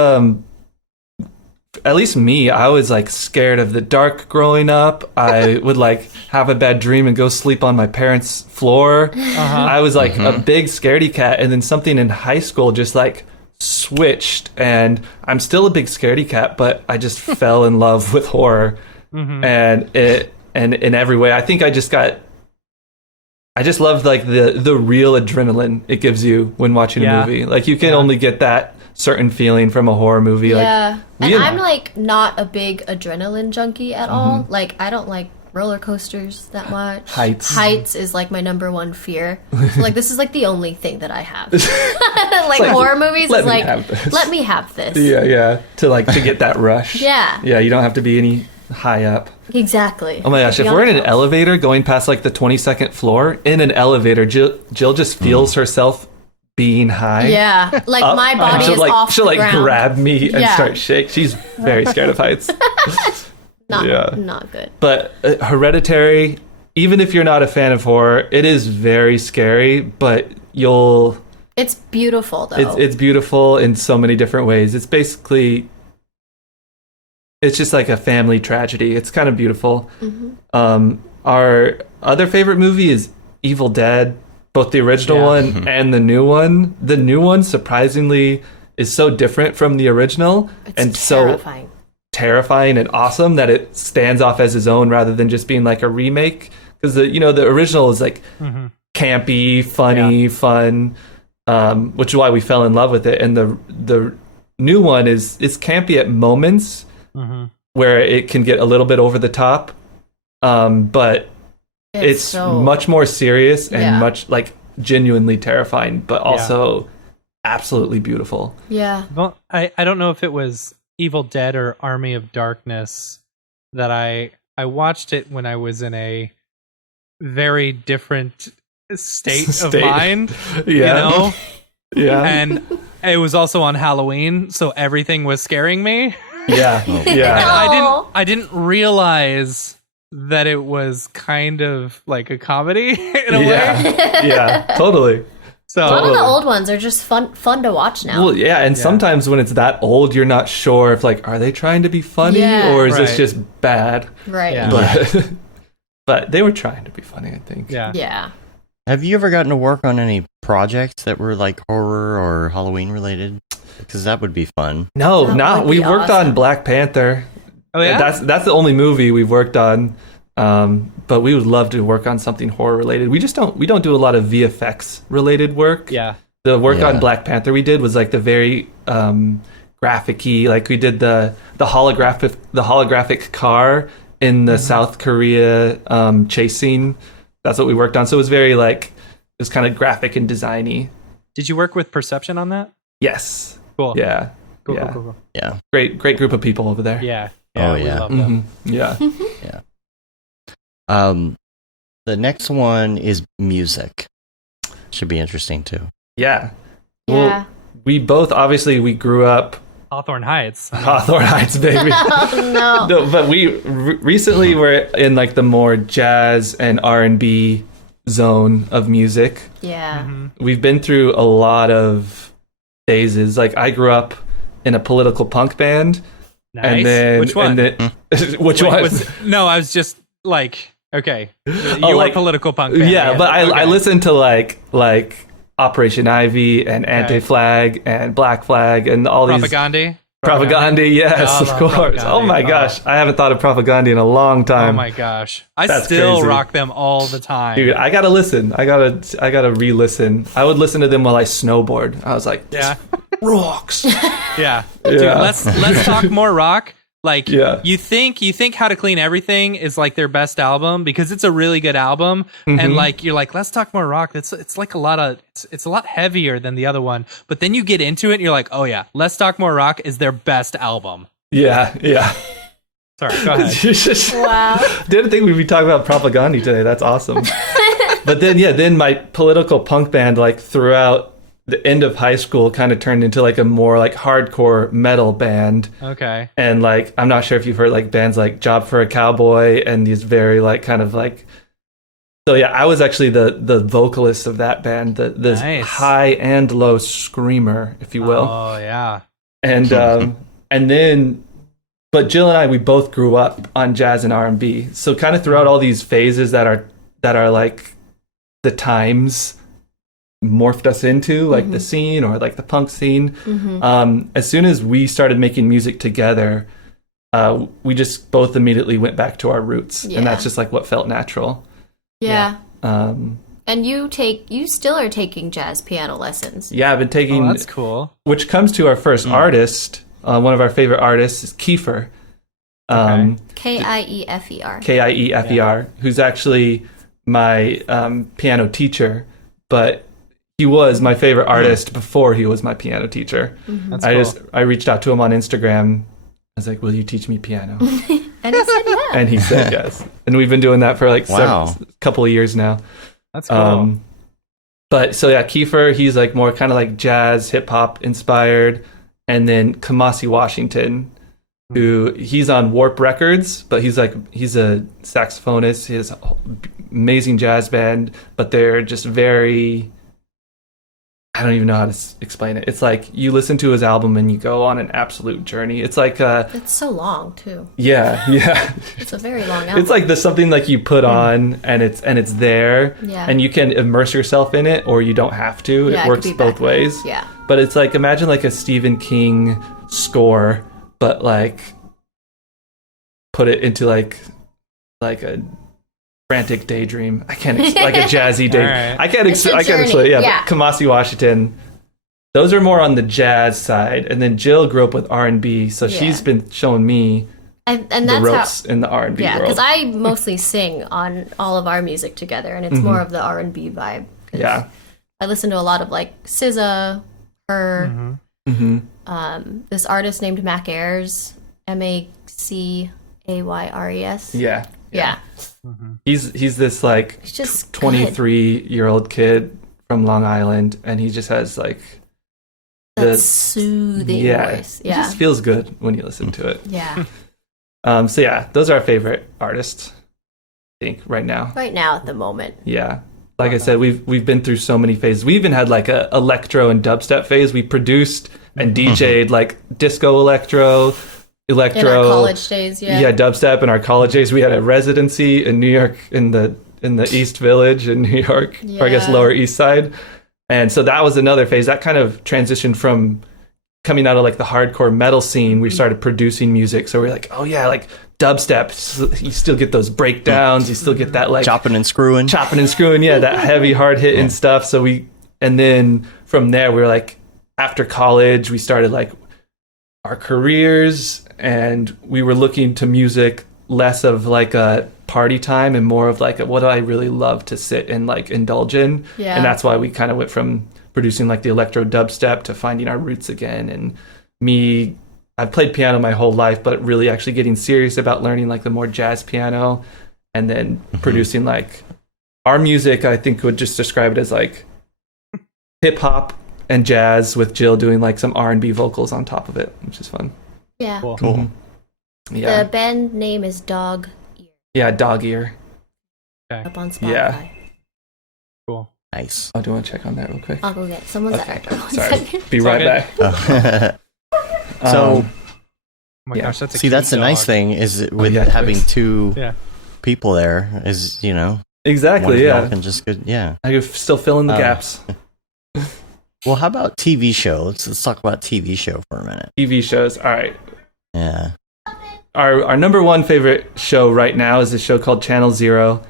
at least me, I was like scared of the dark growing up. I would like have a bad dream and go sleep on my parents' floor. I was like a big scaredy cat, and then something in high school just like switched, and I'm still a big scaredy cat, but I just fell in love with horror. And in every way, I think I just loved like the real adrenaline it gives you when watching Yeah. a movie. Like you can only get that certain feeling from a horror movie. Yeah. Like, And I'm like not a big adrenaline junkie at all. Like I don't like roller coasters that much. Heights. Heights is like my number one fear. So like this is like the only thing that I have. like horror movies let is me like have this. let me have this. yeah, to get that rush. Yeah. Yeah, you don't have to be any high up. Exactly. Oh my gosh, if Beyond we're in an clouds. elevator going past like the 22nd floor, in an elevator, Jill just feels herself being high. Yeah, like my body is off she'll the like ground. grab me and start shake. She's very scared of heights. Not good. But Hereditary, even if you're not a fan of horror, it is very scary, but It's beautiful though. It's beautiful in so many different ways. It's basically, it's just like a family tragedy. It's kind of beautiful. Our other favorite movie is Evil Dead, both the original one and the new one. The new one, surprisingly, is so different from the original. It's terrifying. So terrifying and awesome that it stands off as its own rather than just being like a remake. Because the original is like campy, funny, fun. Which is why we fell in love with it. And the new one is campy at moments where it can get a little bit over the top, but it's so much more serious and much like genuinely terrifying, but also absolutely beautiful. Yeah. Well, I don't know if it was Evil Dead or Army of Darkness that I watched it when I was in a very different state of mind, you know? Yeah. And it was also on Halloween, so everything was scaring me. Yeah. I didn't realize that it was kind of like a comedy in a way. Yeah, totally. So a lot of the old ones are just fun to watch now. Well, yeah, and sometimes when it's that old, you're not sure if like, are they trying to be funny or is this just bad? Right. Yeah. But they were trying to be funny, I think. Yeah. Have you ever gotten to work on any projects that were like horror or Halloween related? Because that would be fun. No, we worked on Black Panther. Oh yeah, that's the only movie we've worked on. But we would love to work on something horror related. We don't do a lot of VFX related work. Yeah. The work on Black Panther we did was like the very graphic-y, like we did the holographic car in the South Korea chase scene. That's what we worked on. So it was very like, it was kind of graphic and designy. Did you work with Perception on that? Yes. Cool. Yeah. Cool. Yeah. Great group of people over there. Yeah. We love them. Yeah. The next one is music. Should be interesting too. Yeah. Well, we both we grew up Hawthorne Heights. Hawthorne Heights, baby. No, but we recently were in like the more jazz and R&B zone of music. Yeah. We've been through a lot of phases. Like I grew up in a political punk band. Nice. And then which one? Which one? No, I was just like, okay, you were political punk band. Yeah, but I listened to like Operation Ivy and Anti-Flag and Black Flag and all these Propaganda, yes, of course. Propaganda. Oh my gosh, I haven't thought of Propaganda in a long time. Oh my gosh, I still rock them all the time, dude. I gotta listen. I gotta re-listen. I would listen to them while I snowboard. I was like, rocks. Yeah, dude. Let's talk more rock. Like, you think How to Clean Everything is like their best album because it's a really good album, and like you're like, let's talk more rock. It's like it's a lot heavier than the other one, but then you get into it and you're like, oh yeah, Let's Talk More Rock is their best album. Yeah. Sorry, go ahead. Wow. Didn't think we'd be talking about Propaganda today. That's awesome. But then my political punk band, like throughout the end of high school, kind of turned into like a more like hardcore metal band. Okay. And like, I'm not sure if you've heard like bands like Job for a Cowboy and these very like kind of like, so yeah, I was actually the vocalist of that band, the nice. High and low screamer, if you will. Oh yeah. And then, but Jill and I, we both grew up on jazz and R&B. So kind of throughout all these phases that are like the times morphed us into, like the scene or like the punk scene. As soon as we started making music together, we just both immediately went back to our roots, and that's just like what felt natural. And you still are taking jazz piano lessons. Yeah, I've been taking. Oh, that's cool. Which comes to our first artist. One of our favorite artists is Kiefer. Kiefer. Kiefer, who's actually my piano teacher, but he was my favorite artist before he was my piano teacher. That's cool. I reached out to him on Instagram. I was like, will you teach me piano? And he said yes. And he said yes. And we've been doing that for like a couple of years now. That's cool. But so yeah, Kiefer, he's like more kind of like jazz, hip hop inspired. And then Kamasi Washington, who he's on Warp Records, but he's a saxophonist. He has an amazing jazz band, but they're just very, I don't even know how to explain it. It's like you listen to his album and you go on an absolute journey. It's like it's so long too. Yeah. It's a very long album. It's like there's something like you put on and it's there, and you can immerse yourself in it, or you don't have to. Yeah, it works both ways. Yeah. But it's like, imagine like a Stephen King score, but like put it into like a frantic daydream. I can't like a jazzy daydream. Right. I can't explain. Yeah, but Kamasi Washington, those are more on the jazz side, and then Jill grew up with R&B, so she's been showing me and the that's ropes in the R&B world. because I mostly sing on all of our music together, and it's more of the R&B vibe. Yeah, I listen to a lot of like SZA, her, this artist named Mac Ayres, Macayres. yeah. Mm-hmm. He's this like He's just 23-year-old kid from Long Island, and he just has like that soothing voice. It just feels good when you listen to it. Yeah. So yeah, those are our favorite artists, I think, right now. Right now at the moment. Yeah. Like I said, we've been through so many phases. We even had like a electro and dubstep phase. We produced and DJ'd like disco electro In our college days, yeah, dubstep in our college days. We had a residency in New York in the East Village in New York, or I guess Lower East Side. And so that was another phase that kind of transitioned from coming out of like the hardcore metal scene. We started producing music, so we're like, oh yeah, like dubstep. You still get those breakdowns. You still get that like chopping and screwing. Yeah, that heavy hard hitting stuff. So and then from there we were like, after college we started like our careers, and we were looking to music less of like a party time and more of like what do I really love to sit and like indulge in. And that's why we kind of went from producing like the electro dubstep to finding our roots again. And I've played piano my whole life, but really actually getting serious about learning like the more jazz piano, and then producing like our music. I think would just describe it as like hip hop and jazz, with Jill doing like some R&B vocals on top of it, which is fun. Yeah. Cool. Yeah. The band name is Dog Ear. Yeah, Dog Ear. Okay. Up on Spotify. Yeah. Cool. Nice. Oh, do you want to check on that real quick? I'll go get someone's at our door. One Sorry. second. Be right back. So, Oh my gosh, that's a see, cute that's the nice dog. thing is with having two people there is, you know, Exactly, one of yeah. y'all can just good, yeah. I can still fill in the gaps. Well, how about TV show? Let's talk about TV show for a minute. TV shows. All right. Yeah. Our number one favorite show right now is a show called Channel Zero.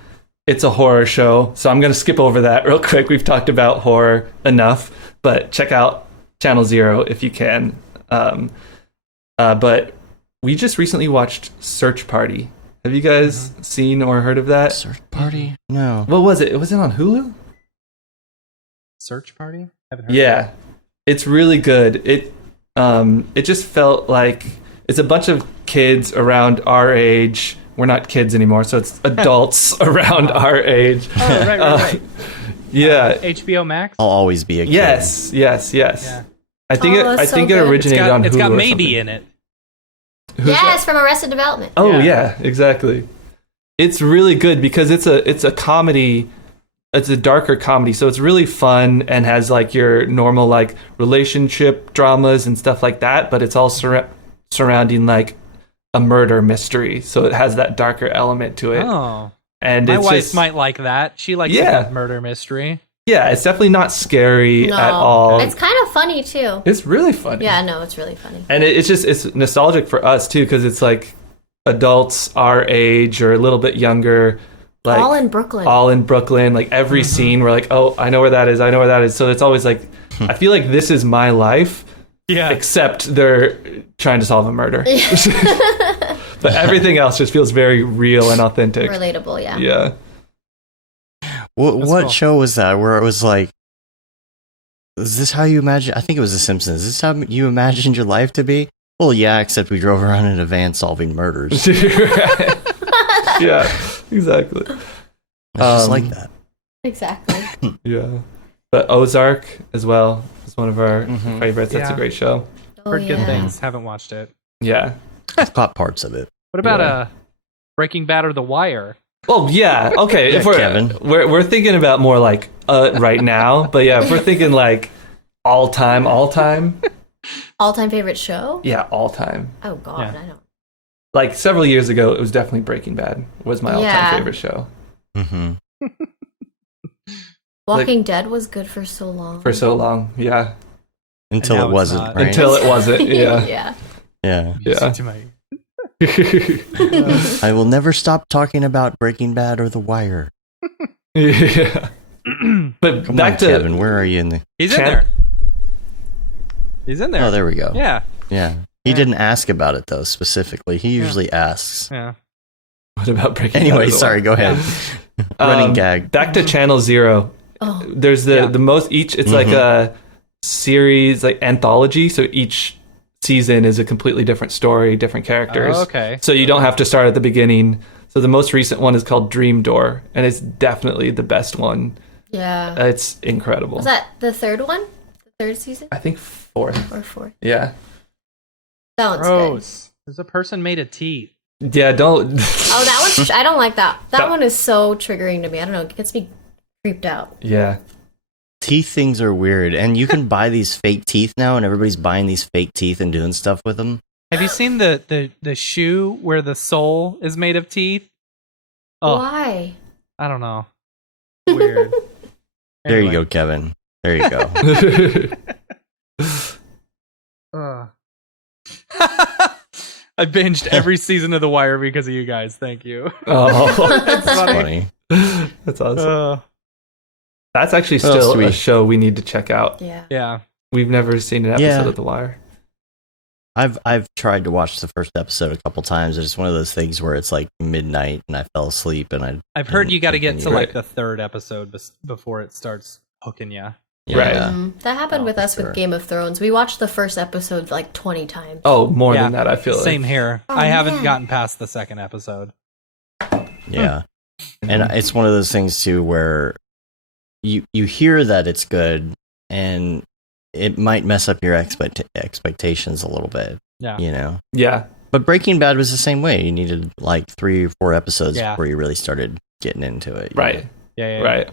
It's a horror show, so I'm going to skip over that real quick. We've talked about horror enough, but check out Channel Zero if you can. But we just recently watched Search Party. Have you guys seen or heard of that? Search Party? No. What was it? Was it on Hulu? Search Party? Haven't heard Yeah. It's really good. It just felt like it's a bunch of kids around our age. We're not kids anymore, so it's adults around our age. Oh, right. Yeah. HBO Max? I'll always be a kid. Yes. Yeah. I think that's so it good. originated on Hulu. It's got or maybe something. in it. Who's Yes, that? from Arrested Development. Oh Yeah. yeah, exactly. It's really good because it's a comedy. It's a darker comedy, so it's really fun and has like your normal like relationship dramas and stuff like that, but it's all surrounding like a murder mystery, so it has that darker element to it. Oh. And My it's wife just, might like that. She likes a good murder mystery. yeah, it's definitely not scary No. at all. It's kind of funny too. It's really funny. Yeah, no, it's really funny. And it's nostalgic for us too, because it's like adults our age or a little bit younger, like All in Brooklyn. all in Brooklyn. Like every scene, we're like, oh, I know where that is. I know where that is. So it's always like, I feel like this is my life, Yeah. except they're trying to solve a murder. But everything else just feels very real and authentic. Relatable, yeah. Yeah. What cool. show was that where it was like, is this how you imagine? I think it was The Simpsons. Is this how you imagined your life to be? Well, yeah, except we drove around in a van solving murders. It's Yeah, exactly. just like that. Exactly. Yeah. But Ozark as well is one of our favorites. That's a Yeah. great show. Heard good yeah. things. Haven't watched it. Yeah. I've caught parts of it. What about Yeah. Breaking Bad or The Wire? Oh yeah. Okay. Yeah, If we're, Kevin. we're thinking about more like right now, but yeah, if we're thinking like all time. All-time favorite show? Yeah, all time. Oh God, Yeah. I don't. Like several years ago, it was definitely Breaking Bad. Was my all-time Yeah. favorite show Mm-hmm. Walking Dead was good for so long. for so long. Yeah. Until now it it's wasn't, not. right? Until it wasn't. Yeah. yeah. yeah. Yeah. To my- I will never stop talking about Breaking Bad or The Wire. Yeah. But Come back on, to Kevin. Where are you in the? He's in Chan- there. He's in there. Oh, there we go. Yeah. Yeah. He Yeah. didn't ask about it though specifically. He usually asks. Yeah. what about Breaking Bad? Anyway, as well? sorry. Go ahead. Running gag. Back to Channel Zero. Oh, There's the Yeah. the most each. It's like a series, like anthology. So each season is a completely different story, different characters. Oh, okay. So you don't have to start at the beginning. So the most recent one is called Dream Door, and it's definitely the best one. yeah. It's incredible. Was that the third one? The third season I think fourth. or fourth? Yeah. That one's good. Gross. There's a person made of teeth. Yeah. Don't. Oh, that one. I don't like that. That That- one is so triggering to me. I don't know. It gets me creeped out. Yeah. Teeth things are weird, and you can buy these fake teeth now, and everybody's buying these fake teeth and doing stuff with them. Have you seen the shoe where the sole is made of teeth? Oh, Why? I don't know. Weird. There you Anyway. go, Kevin. There you go. I binged every season of The Wire because of you guys. Thank you. Oh, That's That's funny. funny. that's awesome. That's actually What else still do we- a show we need to check out. Yeah. Yeah. We've never seen an episode Yeah. of The Wire. I've tried to watch the first episode a couple times. It's one of those things where it's like midnight and I fell asleep and I've heard didn't you got to get to continue. like the third episode before it starts hooking you. Yeah. Right. That happened Oh, with for us sure. with Game of Thrones. We watched the first episode like 20 times. Oh, more Yeah. than that, I feel Same like. here. Oh, I haven't man. gotten past the second episode. Yeah. And it's one of those things too where you hear that it's good and it might mess up your expectations a little bit, Yeah. you know. Yeah. But Breaking Bad was the same way. You needed like 3 or 4 episodes Yeah. before you really started getting into it. you Right. know? Yeah. Right.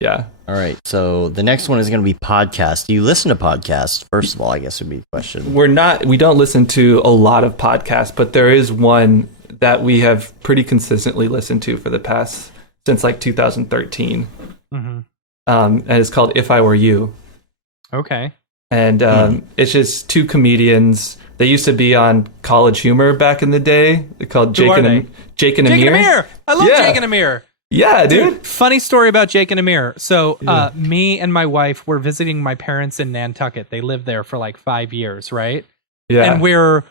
Yeah. All right. So the next one is going to be podcast. Do you listen to podcasts? First of all, I guess would be the question. We don't listen to a lot of podcasts, but there is one that we have pretty consistently listened to for the past, since like 2013. Mm-hmm. And it's called If I Were You. Okay. And it's just two comedians. They used to be on College Humor back in the day. They're called Who Jake are and they? Jake and Jake Amir. and Amir. I love Yeah. Jake and Amir. Yeah, dude. Funny story about Jake and Amir. So, me and my wife were visiting my parents in Nantucket. They lived there for like 5 years, right? Yeah. And we're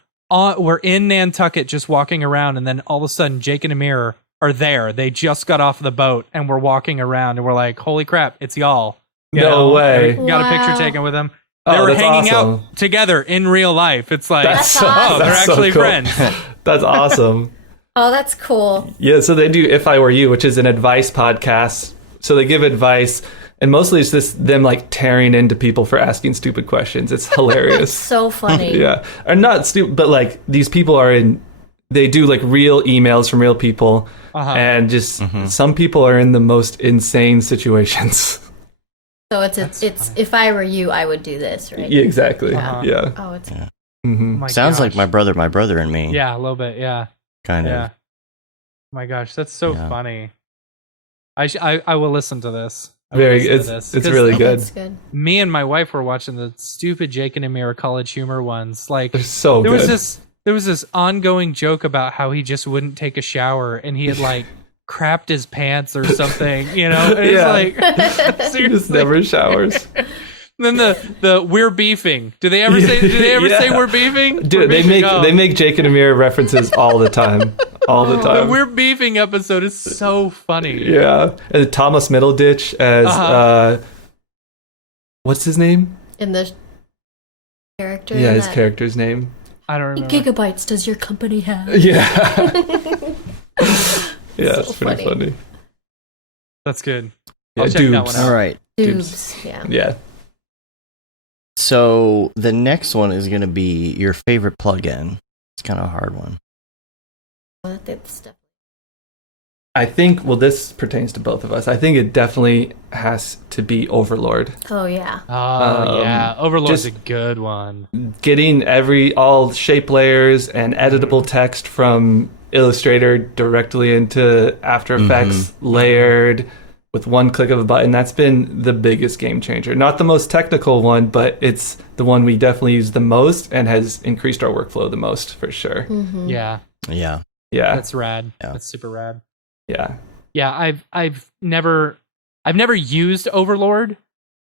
in Nantucket just walking around, and then all of a sudden Jake and Amir are there. They just got off the boat and we're walking around and we're like, holy crap, it's y'all. You No know? way. And we got a picture Wow. taken with them. Oh, They were that's hanging awesome. out together in real life. It's like, That's awesome. oh, they're that's so actually cool. friends. That's awesome. Oh, that's cool. Yeah, so they do If I Were You, which is an advice podcast. So they give advice, and mostly it's just them like tearing into people for asking stupid questions. It's hilarious. So funny. Yeah, or not stupid, but like these people they do like real emails from real people, and just some people are in the most insane situations. So it's if I were you, I would do this, right? Yeah, exactly. Uh-huh. Yeah. Oh, it's Yeah. hmm Oh my Sounds like gosh. my brother and me. Yeah, a little bit. Yeah. Kind Yeah. of. Oh my gosh, that's so Yeah. funny. I will listen to this. I will Very. listen to It's this. it's 'Cause really good. It's good. Me and my wife were watching the stupid Jake and Amir College Humor ones. Like They're so there good. was this ongoing joke about how he just wouldn't take a shower and he had like crapped his pants or something. You know, and Yeah. it's like He seriously. just never showers. Then the we're beefing. Do they ever say? Do they ever say Yeah. we're beefing? Dude, We're they beefing. make Oh. they make Jake and Amir references all the time. All the The time. we're beefing episode is so funny. Yeah. And Thomas Middleditch as what's his name? In the character. Yeah, in his that- character's name. I don't remember. Gigabytes does your company have? Yeah. Yeah, So it's pretty funny. funny. That's good. Yeah, I'll check that dudes. one out. All right. Tubes. Yeah. Yeah. So the next one is going to be your favorite plugin. It's kind of a hard one. I think, well, this pertains to both of us. I think it definitely has to be Overlord. Oh, yeah. Oh, yeah. Overlord's a good one. Getting all shape layers and editable text from Illustrator directly into After Effects layered with one click of a button, that's been the biggest game changer. Not the most technical one, but it's the one we definitely use the most and has increased our workflow the most, for sure. Mm-hmm. Yeah. Yeah. That's rad. Yeah. That's super rad. Yeah. Yeah, I've never used Overlord,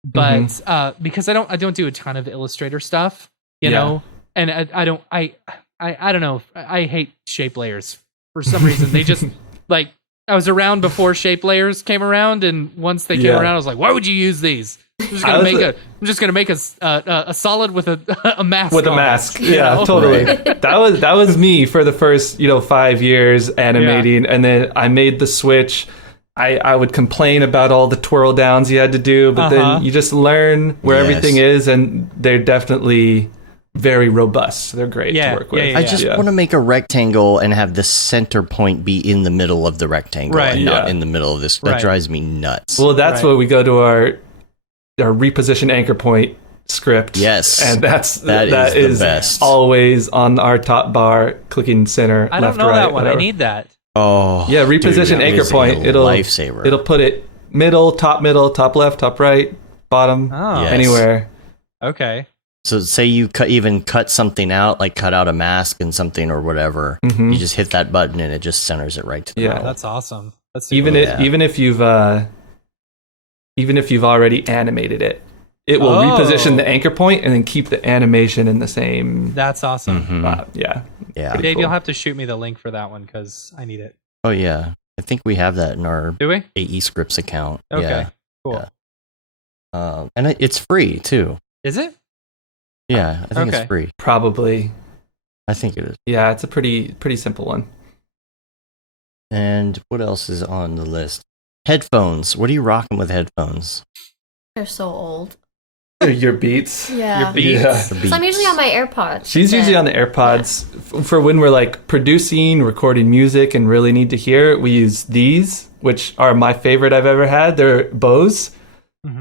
but because I don't do a ton of Illustrator stuff, you know, and I don't know. I hate shape layers for some reason. They just like, I was around before shape layers came around, and once they came around, I was like, why would you use these? I'm just gonna make a solid with a mask. With a on mask, it, you know? totally. That was me for the first 5 years animating, and then I made the switch. I would complain about all the twirl downs you had to do, but then you just learn where everything is, and they're definitely very robust. They're great to work with. I just want to make a rectangle and have the center point be in the middle of the rectangle and not in the middle of this. That drives me nuts. Well, that's where we go to our reposition anchor point script. Yes. And that is the best. Always on our top bar, clicking center, I left, don't know right, that one. whatever. I need that. Oh. Yeah, reposition dude, anchor point. Lifesaver. It'll put it middle, top left, top right, bottom, anywhere. Okay. So say you cut something out, like cut out a mask and something or whatever. You just hit that button and it just centers it right to the middle. That's awesome. That's Even if you've already animated it, it will reposition the anchor point and then keep the animation in the same. That's awesome. Yeah. Dave, cool. you'll have to shoot me the link for that one because I need it. Oh yeah, I think we have that in our Do we? AE Scripts account. Okay, Yeah. cool. Yeah. And it's free too. Is it? Yeah, I think it's free. Probably. I think it is. Yeah, it's a pretty simple one. And what else is on the list? Headphones. What are you rocking with headphones? They're so old. Your Beats. Yeah. Your Beats. Yeah. So I'm usually on my AirPods. She's usually on the AirPods. For when we're like producing, recording music, and really need to hear it, we use these, which are my favorite I've ever had. They're Bose.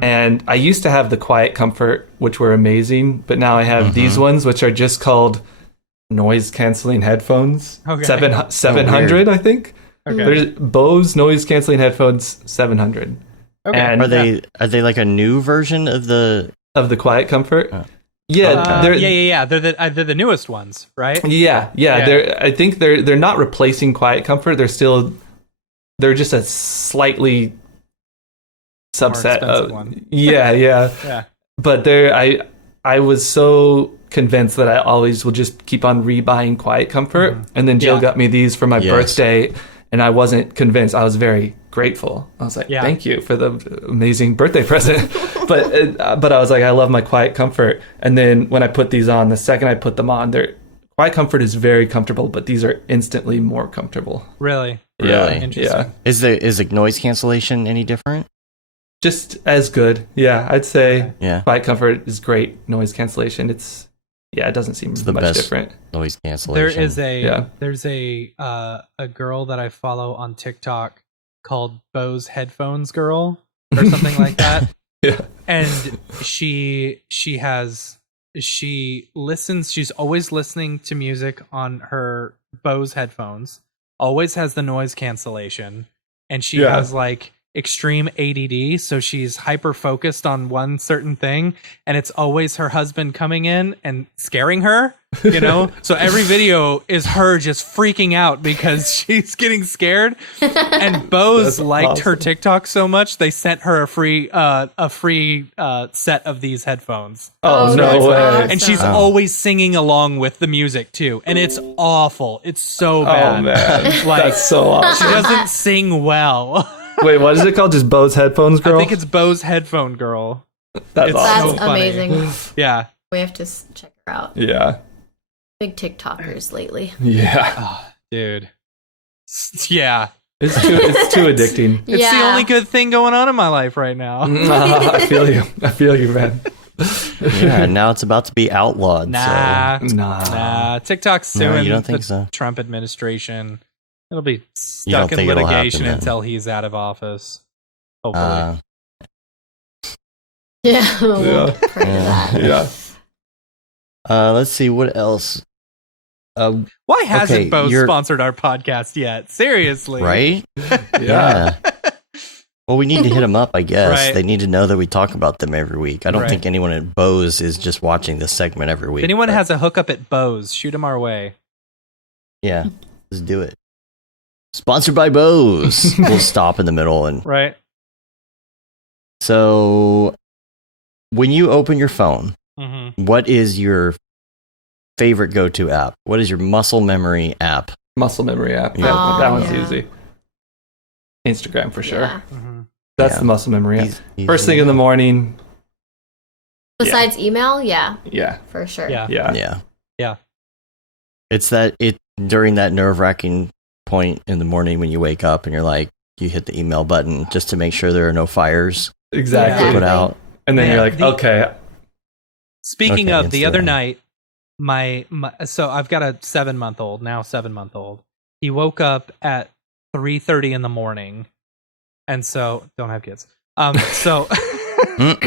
And I used to have the Quiet Comfort, which were amazing, but now I have these ones, which are just called noise canceling headphones. Okay. 700, I think. Okay. There's Bose noise canceling headphones 700. Okay. And Are they like a new version of the Quiet Comfort? Yeah. They're They're the newest ones, right? Yeah. I think they're not replacing Quiet Comfort. They're just a slightly subset of one. Yeah. But I was so convinced that I always will just keep on rebuying Quiet Comfort, and then Jill got me these for my birthday, and I wasn't convinced. I was very grateful. I was like, thank you for the amazing birthday present. but I was like, I love my Quiet Comfort. And then when I put these on, the second I put them on, Quiet Comfort is very comfortable, but these are instantly more comfortable. Really? Yeah. Interesting. Is the noise cancellation any different? Just as good. Yeah, I'd say Yeah. Quiet Comfort is great noise cancellation. It doesn't seem the much best different. Noise cancellation. There's a girl that I follow on TikTok called Bose Headphones Girl or something like that. Yeah. And she's always listening to music on her Bose headphones, always has the noise cancellation, and she has like extreme ADD, so she's hyper focused on one certain thing, and it's always her husband coming in and scaring her, you know. So every video is her just freaking out because she's getting scared. And Bose liked her TikTok so much they sent her a free set of these headphones. Oh, no way. awesome. And she's always singing along with the music too, and it's awful. It's so bad. Oh man, Like, that's so awesome. she doesn't sing well. Wait, what is it called? Just Bose Headphones Girl? I think it's Bose Headphone Girl. That's it's awesome. so That's funny. amazing. Yeah. We have to check her out. Yeah. Big TikTokers lately. Yeah. Dude. Yeah. It's too addicting. It's the only good thing going on in my life right now. I feel you, man. Yeah, now it's about to be outlawed. Nah. TikTok's suing you don't think so? Trump administration. It'll be don't stuck in think it'll litigation happen, until he's out of office. Hopefully. We'll pray to that. Let's see what else. Why hasn't Bose you're- sponsored our podcast yet? Seriously. Right? Yeah. Well, we need to hit them up, I guess. Right. They need to know that we talk about them every week. I don't Right. think anyone at Bose is just watching this segment every week. If anyone but has a hookup at Bose, shoot them our way. yeah, let's do it. Sponsored by Bose. We'll stop in the middle. And Right. so when you open your phone, Mm-hmm. what is your favorite go-to app? What is your muscle memory app? Muscle memory app. Yeah. That one's yeah. easy. Instagram for sure. Yeah. Mm-hmm. That's Yeah. the muscle memory app. Easy. First thing in the morning. Besides email, yeah, Yeah. for sure. Yeah. Yeah. Yeah. It's during that nerve-wracking point in the morning when you wake up and you're like, you hit the email button just to make sure there are no fires Exactly. put out. And then Yeah. you're like, okay. Speaking Okay, of, the other Instagram. night, my so I've got a 7-month-old. He woke up at 3:30 in the morning, and so don't have kids. So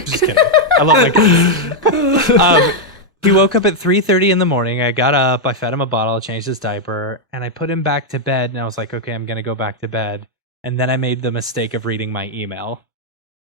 just kidding. I love my kids. He woke up at 3:30 in the morning. I got up, I fed him a bottle, I changed his diaper, and I put him back to bed. And I was like, okay, I'm gonna go back to bed. And then I made the mistake of reading my email.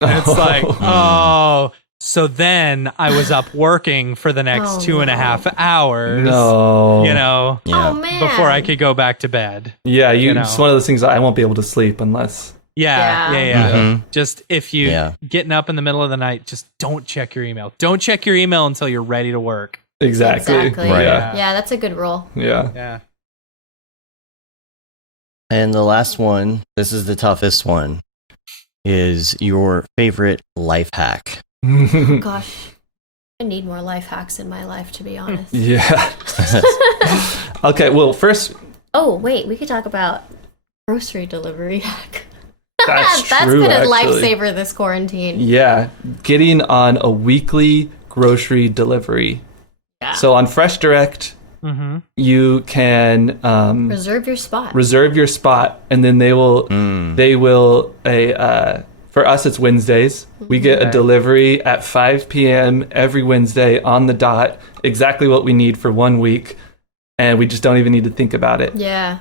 And it's like, oh. So then I was up working for the next 2.5 hours. No. You know, Yeah. Oh man. before I could go back to bed. Yeah, you know. it's one of those things that I won't be able to sleep unless. Yeah. Mhm. Just if you getting up in the middle of the night, just don't check your email. Don't check your email until you're ready to work. Exactly. Right. Yeah. Yeah, that's a good rule. Yeah. Yeah. And the last one, this is the toughest one, is your favorite life hack. Gosh, I need more life hacks in my life, to be honest. Yeah. Okay, well, first, Oh, wait, we could talk about grocery delivery hack. that's That's true, been a actually. lifesaver this quarantine. Yeah, getting on a weekly grocery delivery. Yeah. So on Fresh Direct, Mm-hmm. you can Reserve your spot. reserve your spot, and then they will for us it's Wednesdays. We get a Okay. delivery at 5 p.m. every Wednesday on the dot, exactly what we need for 1 week, and we just don't even need to think about it. Yeah.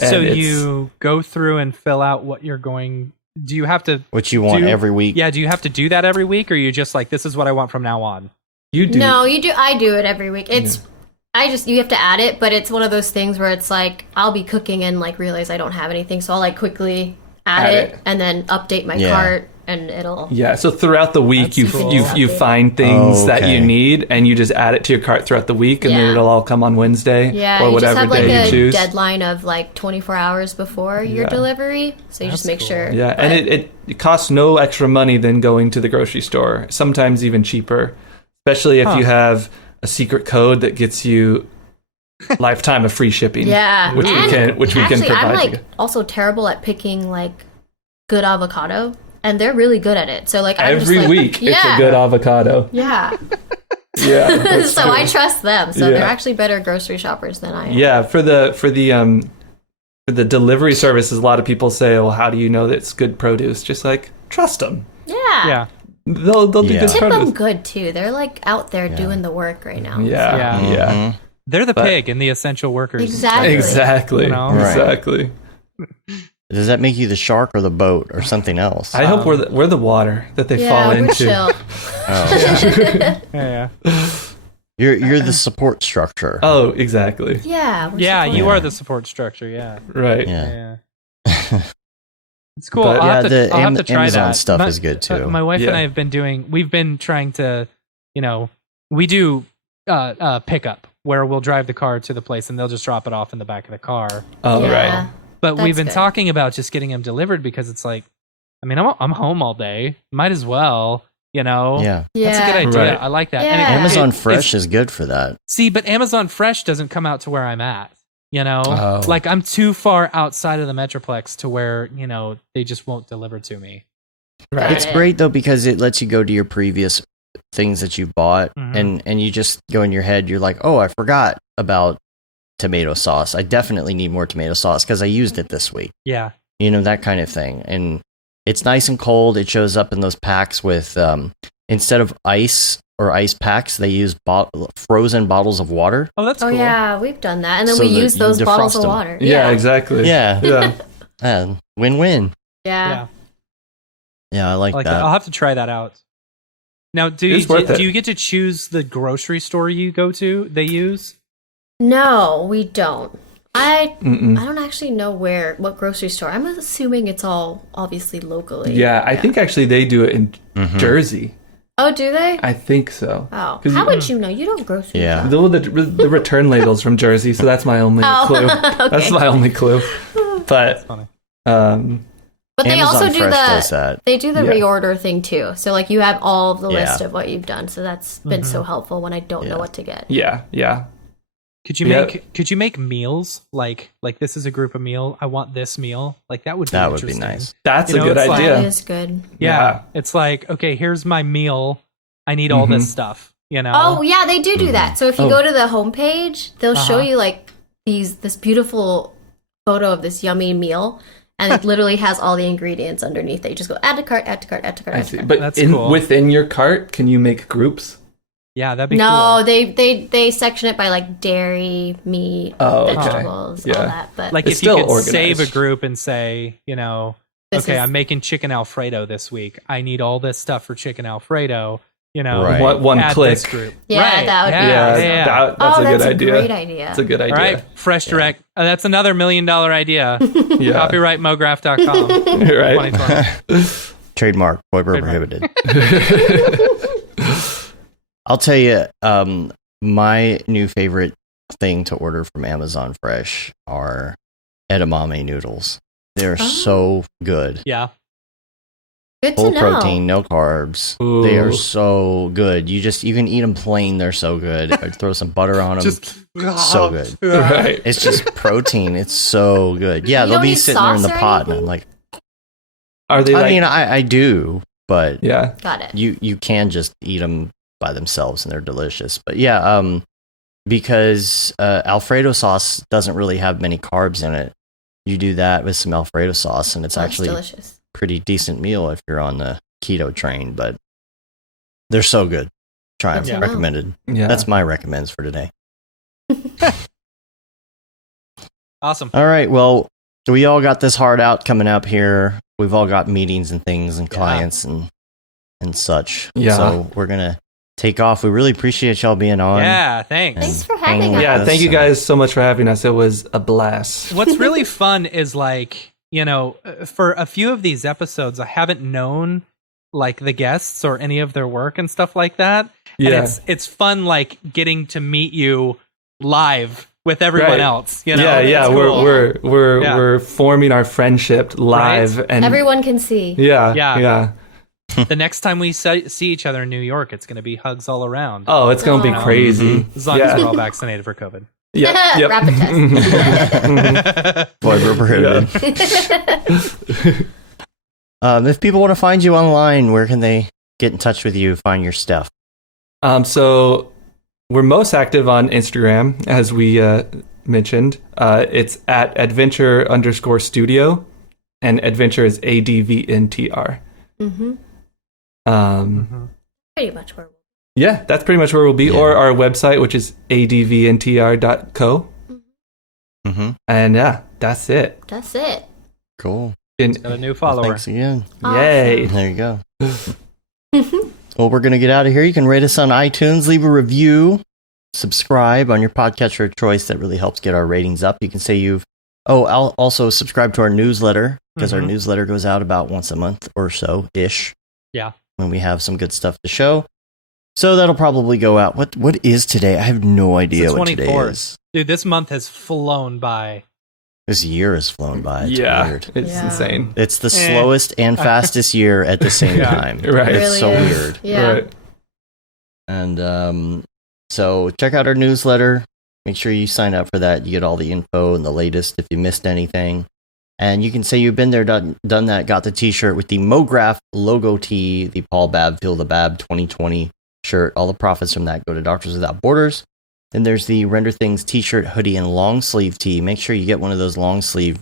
And So it's- you go through and fill out what you're going. Do you have to? What you want every week. Yeah. Do you have to do that every week, or are you just like, this is what I want from now on? you do. No, you do. I do it every week. You have to add it, but it's one of those things where it's like, I'll be cooking and like realize I don't have anything. So I'll like quickly add it and then update my cart and it'll. Yeah, so throughout the week That's you cool. you find things that you okay. need, and you just add it to your cart throughout the week, and then Yeah. it'll all come on Wednesday Yeah, or you just whatever have like day you a choose. deadline of like 24 hours before your Yeah. delivery. So you just That's make cool. sure. Yeah, but- and it costs no extra money than going to the grocery store. Sometimes even cheaper, especially if you have a secret code that gets you lifetime of free shipping. Yeah, which and we can actually, provide I'm you. like also terrible at picking like good avocado, and they're really good at it. So like I'm Every just, like, week it's yeah, a good avocado. yeah. Yeah, that's So true. I trust them. So Yeah. they're actually better grocery shoppers than I am. Yeah, for the delivery services, a lot of people say, "Well, how do you know that it's good produce?" Just like trust them. Yeah. Yeah. They'll do Yeah. good Tip them produce. good too. They're like out there doing the work right now. Yeah, Yeah. yeah, Mhm. They're the But- pig and the essential workers. Exactly. exactly, You know? Right. exactly. Does that make you the shark or the boat or something else? I hope we're the water that they Yeah, fall we're into. chill. Oh. Yeah. You're the support structure. Oh, exactly. Yeah. we're Yeah. supportive. You are the support structure. Yeah. Right. Yeah. Yeah. It's cool. But- I'll have Yeah, to, I'll have to try Amazon that. stuff is good too. My wife Yeah. and I have we've been trying to, we do pickup where we'll drive the car to the place and they'll just drop it off in the back of the car. Oh, Yeah. right. But we've That's been good. talking about just getting them delivered because it's like, I mean, I'm home all day. Might as well, Yeah. That's a good idea. Right. I like that. Yeah. And Amazon it's- Fresh is good for that. See, but Amazon Fresh doesn't come out to where I'm at. You know, Oh. like I'm too far outside of the Metroplex to where, you know, they just won't deliver to me. Right. It's great though because it lets you go to your previous things that you bought, Mhm. and you just go in your head. You're like, oh, I forgot about tomato sauce. I definitely need more tomato sauce because I used it this week. Yeah. You know, that kind of thing. And it's nice and cold. It shows up in those packs with instead of ice or ice packs, they use frozen bottles of water. Oh, that's Oh cool. yeah, we've done that, and then So we that use you those bottles defrost of them. water. Yeah, exactly. Yeah. Yeah. Win-win. Yeah. Yeah, I like, I like that. that. I'll have to try that out. Now, do It's worth it. you get to choose the grocery store you go to? They use? No, we don't. I Mm-mm. don't actually know what grocery store. I'm assuming it's all obviously locally. Yeah, I think actually they do it in Mhm. Jersey. Oh, do they? I think so. Oh, 'Cause how you- would you know? You don't grocery Yeah. shop. The return label's from Jersey, so that's my only Oh, clue. okay. That's my only clue. But Funny. But they Amazon also do Fresh does that. they do the Yeah. reorder thing too. So like you have all of the list Yeah. of what you've done. So that's been so helpful when I don't know Yeah. what to get. yeah. Could you Yeah. could you make meals like this is a group of meal? I want this meal. Like that would be That would be interesting. nice. That's You a know, good it's like- idea. That is good. Yeah. Yeah. It's like, okay, here's my meal. I need all this Mhm. stuff, you know. Oh yeah, they do that. So if you Oh. go to the homepage, they'll show Uh-huh. you like this beautiful photo of this yummy meal, and it literally has all the ingredients underneath it. You just go add to cart, add to cart, add to cart, I add to see. cart. But That's cool. within your cart, can you make groups? Yeah, that'd be No, cool. they section it by like dairy, meat, Oh, okay. vegetables, all Yeah. that. But Like It's if you still could organized. save a group and say, you know, This okay, is- I'm making chicken Alfredo this week. I need all this stuff for chicken Alfredo. You know, Right. One add click. this group. Yeah, Right. that would be yeah, awesome. yeah. That's oh, a that's good idea. great idea. That's a good idea. All right, Fresh Direct. That's another $1 million idea. Yeah. Copyright Mograph.com. Right. 2020. Trademark. Void Trademark. prohibited. I'll tell you, my new favorite thing to order from Amazon Fresh are edamame noodles. They're so good. Yeah. Good to Full know. protein, no carbs. They are Ooh. so good. You can eat them plain. They're so good. Or throw some butter on them. Just so good. Right. It's just protein. It's so good. Yeah, You they'll don't be need sitting there in the sauce or pot, and I'm anything? like, Are they I like? mean, I do, but Yeah. Got it. you can just eat them by themselves, and they're delicious. But yeah, because Alfredo sauce doesn't really have many carbs in it. You do that with some Alfredo sauce, and it's Sounds actually delicious. pretty decent meal if you're on the keto train. But they're so good. Try Good to them. know. Recommended. Yeah. That's my recommends for today. Awesome. All right. Well, we all got this hard out coming up here. We've all got meetings and things and Yeah. clients and such. Yeah. So we're gonna take off. We really appreciate y'all being on. Yeah, thanks. Thanks for hanging having with us. Yeah. us Thank you and- guys so much for having us. It was a blast. What's really fun is like, you know, for a few of these episodes, I haven't known like the guests or any of their work and stuff like that. Yeah. And it's fun like getting to meet you live with everyone Right. else. You know? yeah. It's cool. Yeah. We're forming our friendship live, and Everyone can see. Yeah. Yeah. Yeah. The next time we see each other in New York, it's going to be hugs all around. Oh, it's gonna be Aw. crazy. As long yeah. as we're all vaccinated for COVID. Yep. Yep. Rapid test. Void were prohibited. If people want to find you online, where can they get in touch with you, find your stuff? So we're most active on Instagram, as we mentioned. It's at adventure_studio, and adventure is ADVNTR. Mm-hmm. Pretty much where Yeah, that's pretty much where we'll be, Yeah. or our website, which is advntr.co. Mm-hmm. And yeah, that's it. that's it. Cool. And, Got a new Well, follower. thanks again. yay. There you go. Well, we're going to get out of here. You can rate us on iTunes, leave a review, subscribe on your podcatcher of choice. That really helps get our ratings up. You can say I'll also subscribe to our newsletter, because our Mhm. newsletter goes out about once a month or so-ish. Yeah. When we have some good stuff to show. So that'll probably go out. What is today? I have no idea the what today 24th. is. Dude, this month has flown by. This year has flown by. It's Yeah, weird. it's Yeah. insane. It's the slowest and fastest year at the same Yeah. time. Right. It's Really so is. weird. Yeah. Right. And so check out our newsletter. Make sure you sign up for that. You get all the info and the latest if you missed anything. And you can say you've been there, done that, got the t-shirt with the Mograph logo tee, the Paul Babb Feel the Babb 2020 shirt. All the profits from that go to Doctors Without Borders. Then there's the Render Things t-shirt, hoodie, and long sleeve tee. Make sure you get one of those long sleeve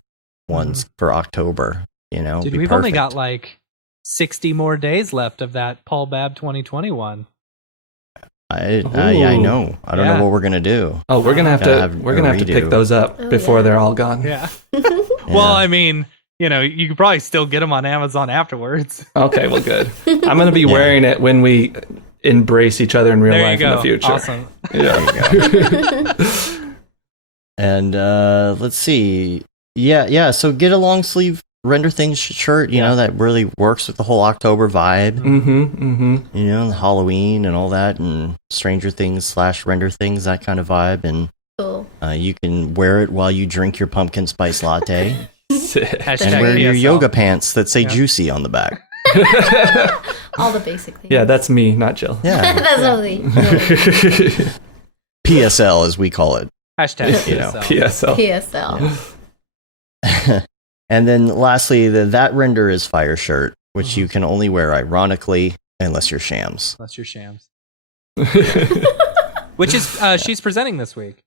ones for October. Dude, we've only got like 60 more days left of that Paul Babb 2021. I know. I don't know what we're gonna do. Oh, we're gonna have to pick those up before they're all gone. Yeah. Well, I mean, you could probably still get them on Amazon afterwards. Okay, well, good. I'm gonna be wearing it when we embrace each other in real life in the future. Awesome. Yeah. And let's see. Yeah. So get a long sleeve Render Things shirt, that really works with the whole October vibe. Halloween and all that, and Stranger Things / Render Things, that kind of vibe. And cool. You can wear it while you drink your pumpkin spice latte. And wear your yoga pants that say juicy on the back. All the basic things. Yeah, that's me, not Jill. Yeah. That's lovely. PSL, as we call it. Hashtag PSL. PSL. And then lastly, That Render is Fire shirt, which you can only wear ironically unless you're Shams. Which is, she's presenting this week,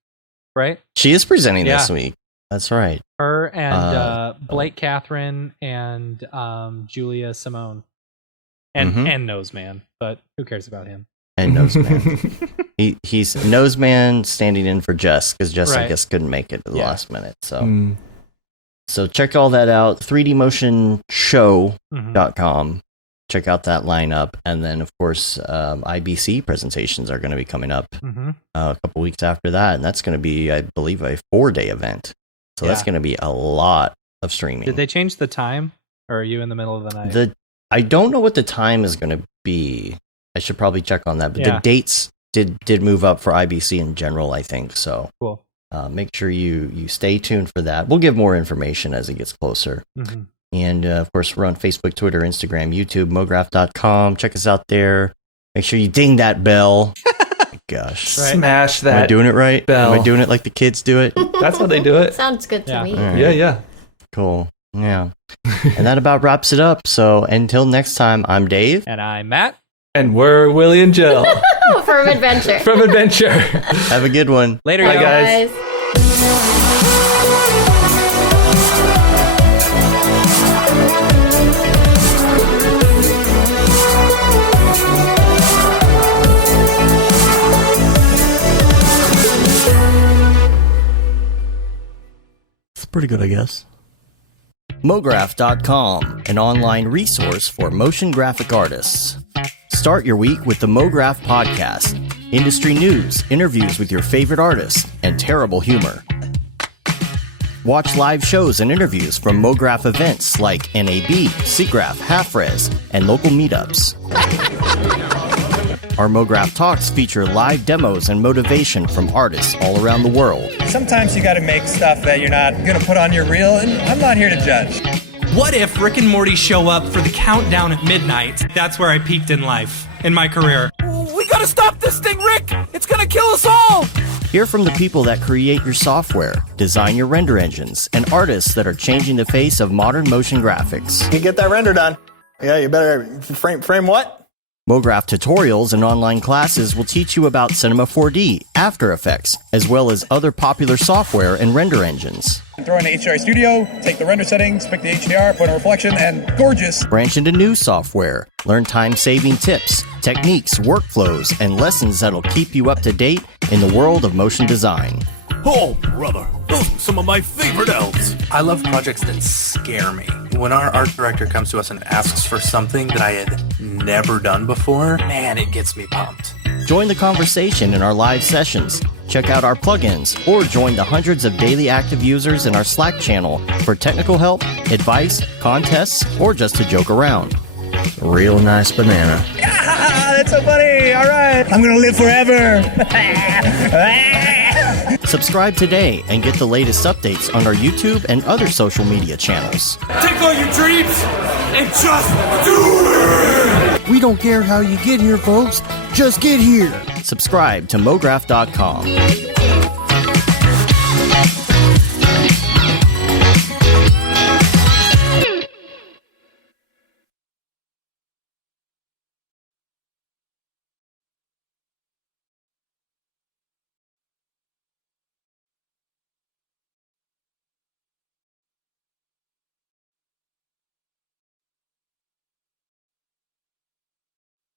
right? She is presenting this week. That's right. Her and Blake Catherine and Julia Simone. And Noseman, but who cares about him? And Noseman. He's Noseman standing in for Jess, because Jess, I guess, couldn't make it at the last minute. So. So check all that out, 3dmotionshow.com. Check out that lineup. And then, of course, IBC presentations are going to be coming up a couple weeks after that. And that's going to be, I believe, a 4-day event. So that's going to be a lot of streaming. Did they change the time? Or are you in the middle of the night? I don't know what the time is going to be. I should probably check on that. But the dates did move up for IBC in general, I think. So cool. Make sure you stay tuned for that. We'll give more information as it gets closer. And, of course, we're on Facebook, Twitter, Instagram, YouTube, Mograph.com. Check us out there. Make sure you ding that bell. Gosh. Smash that. Am I doing it right? Bell. Am I doing it like the kids do it? That's how they do it. Sounds good to me. Right. Yeah. Cool. Yeah. And that about wraps it up. So until next time, I'm Dave. And I'm Matt. And we're Willie and Jill. From Adventure. Have a good one. Later, Bye, guys. It's pretty good, I guess. Mograph.com, an online resource for motion graphic artists. Start your week with the Mograph podcast. Industry news, interviews with your favorite artists, and terrible humor. Watch live shows and interviews from Mograph events like NAB, SIGGRAPH, Half-Res, and local meetups. Our Mograph Talks feature live demos and motivation from artists all around the world. Sometimes you gotta make stuff that you're not gonna put on your reel, and I'm not here to judge. What if Rick and Morty show up for the countdown at midnight? That's where I peaked in life, in my career. We gotta stop this thing, Rick! It's gonna kill us all! Hear from the people that create your software, design your render engines, and artists that are changing the face of modern motion graphics. You get that render done. Yeah, you better frame what? Mograph tutorials and online classes will teach you about Cinema 4D, After Effects, as well as other popular software and render engines. Throw in the HDR Studio, take the render settings, pick the HDR, put a reflection, and gorgeous. Branch into new software. Learn time-saving tips, techniques, workflows, and lessons that'll keep you up to date in the world of motion design. Oh, brother, those are some of my favorite elves. I love projects that scare me. When our art director comes to us and asks for something that I had never done before, man, it gets me pumped. Join the conversation in our live sessions. Check out our plugins, or join the hundreds of daily active users in our Slack channel for technical help, advice, contests, or just to joke around. Real nice banana. Ah, that's so funny. All right. I'm going to live forever. Subscribe today and get the latest updates on our YouTube and other social media channels. Take all your dreams and just do it! We don't care how you get here, folks. Just get here. Subscribe to Mograph.com.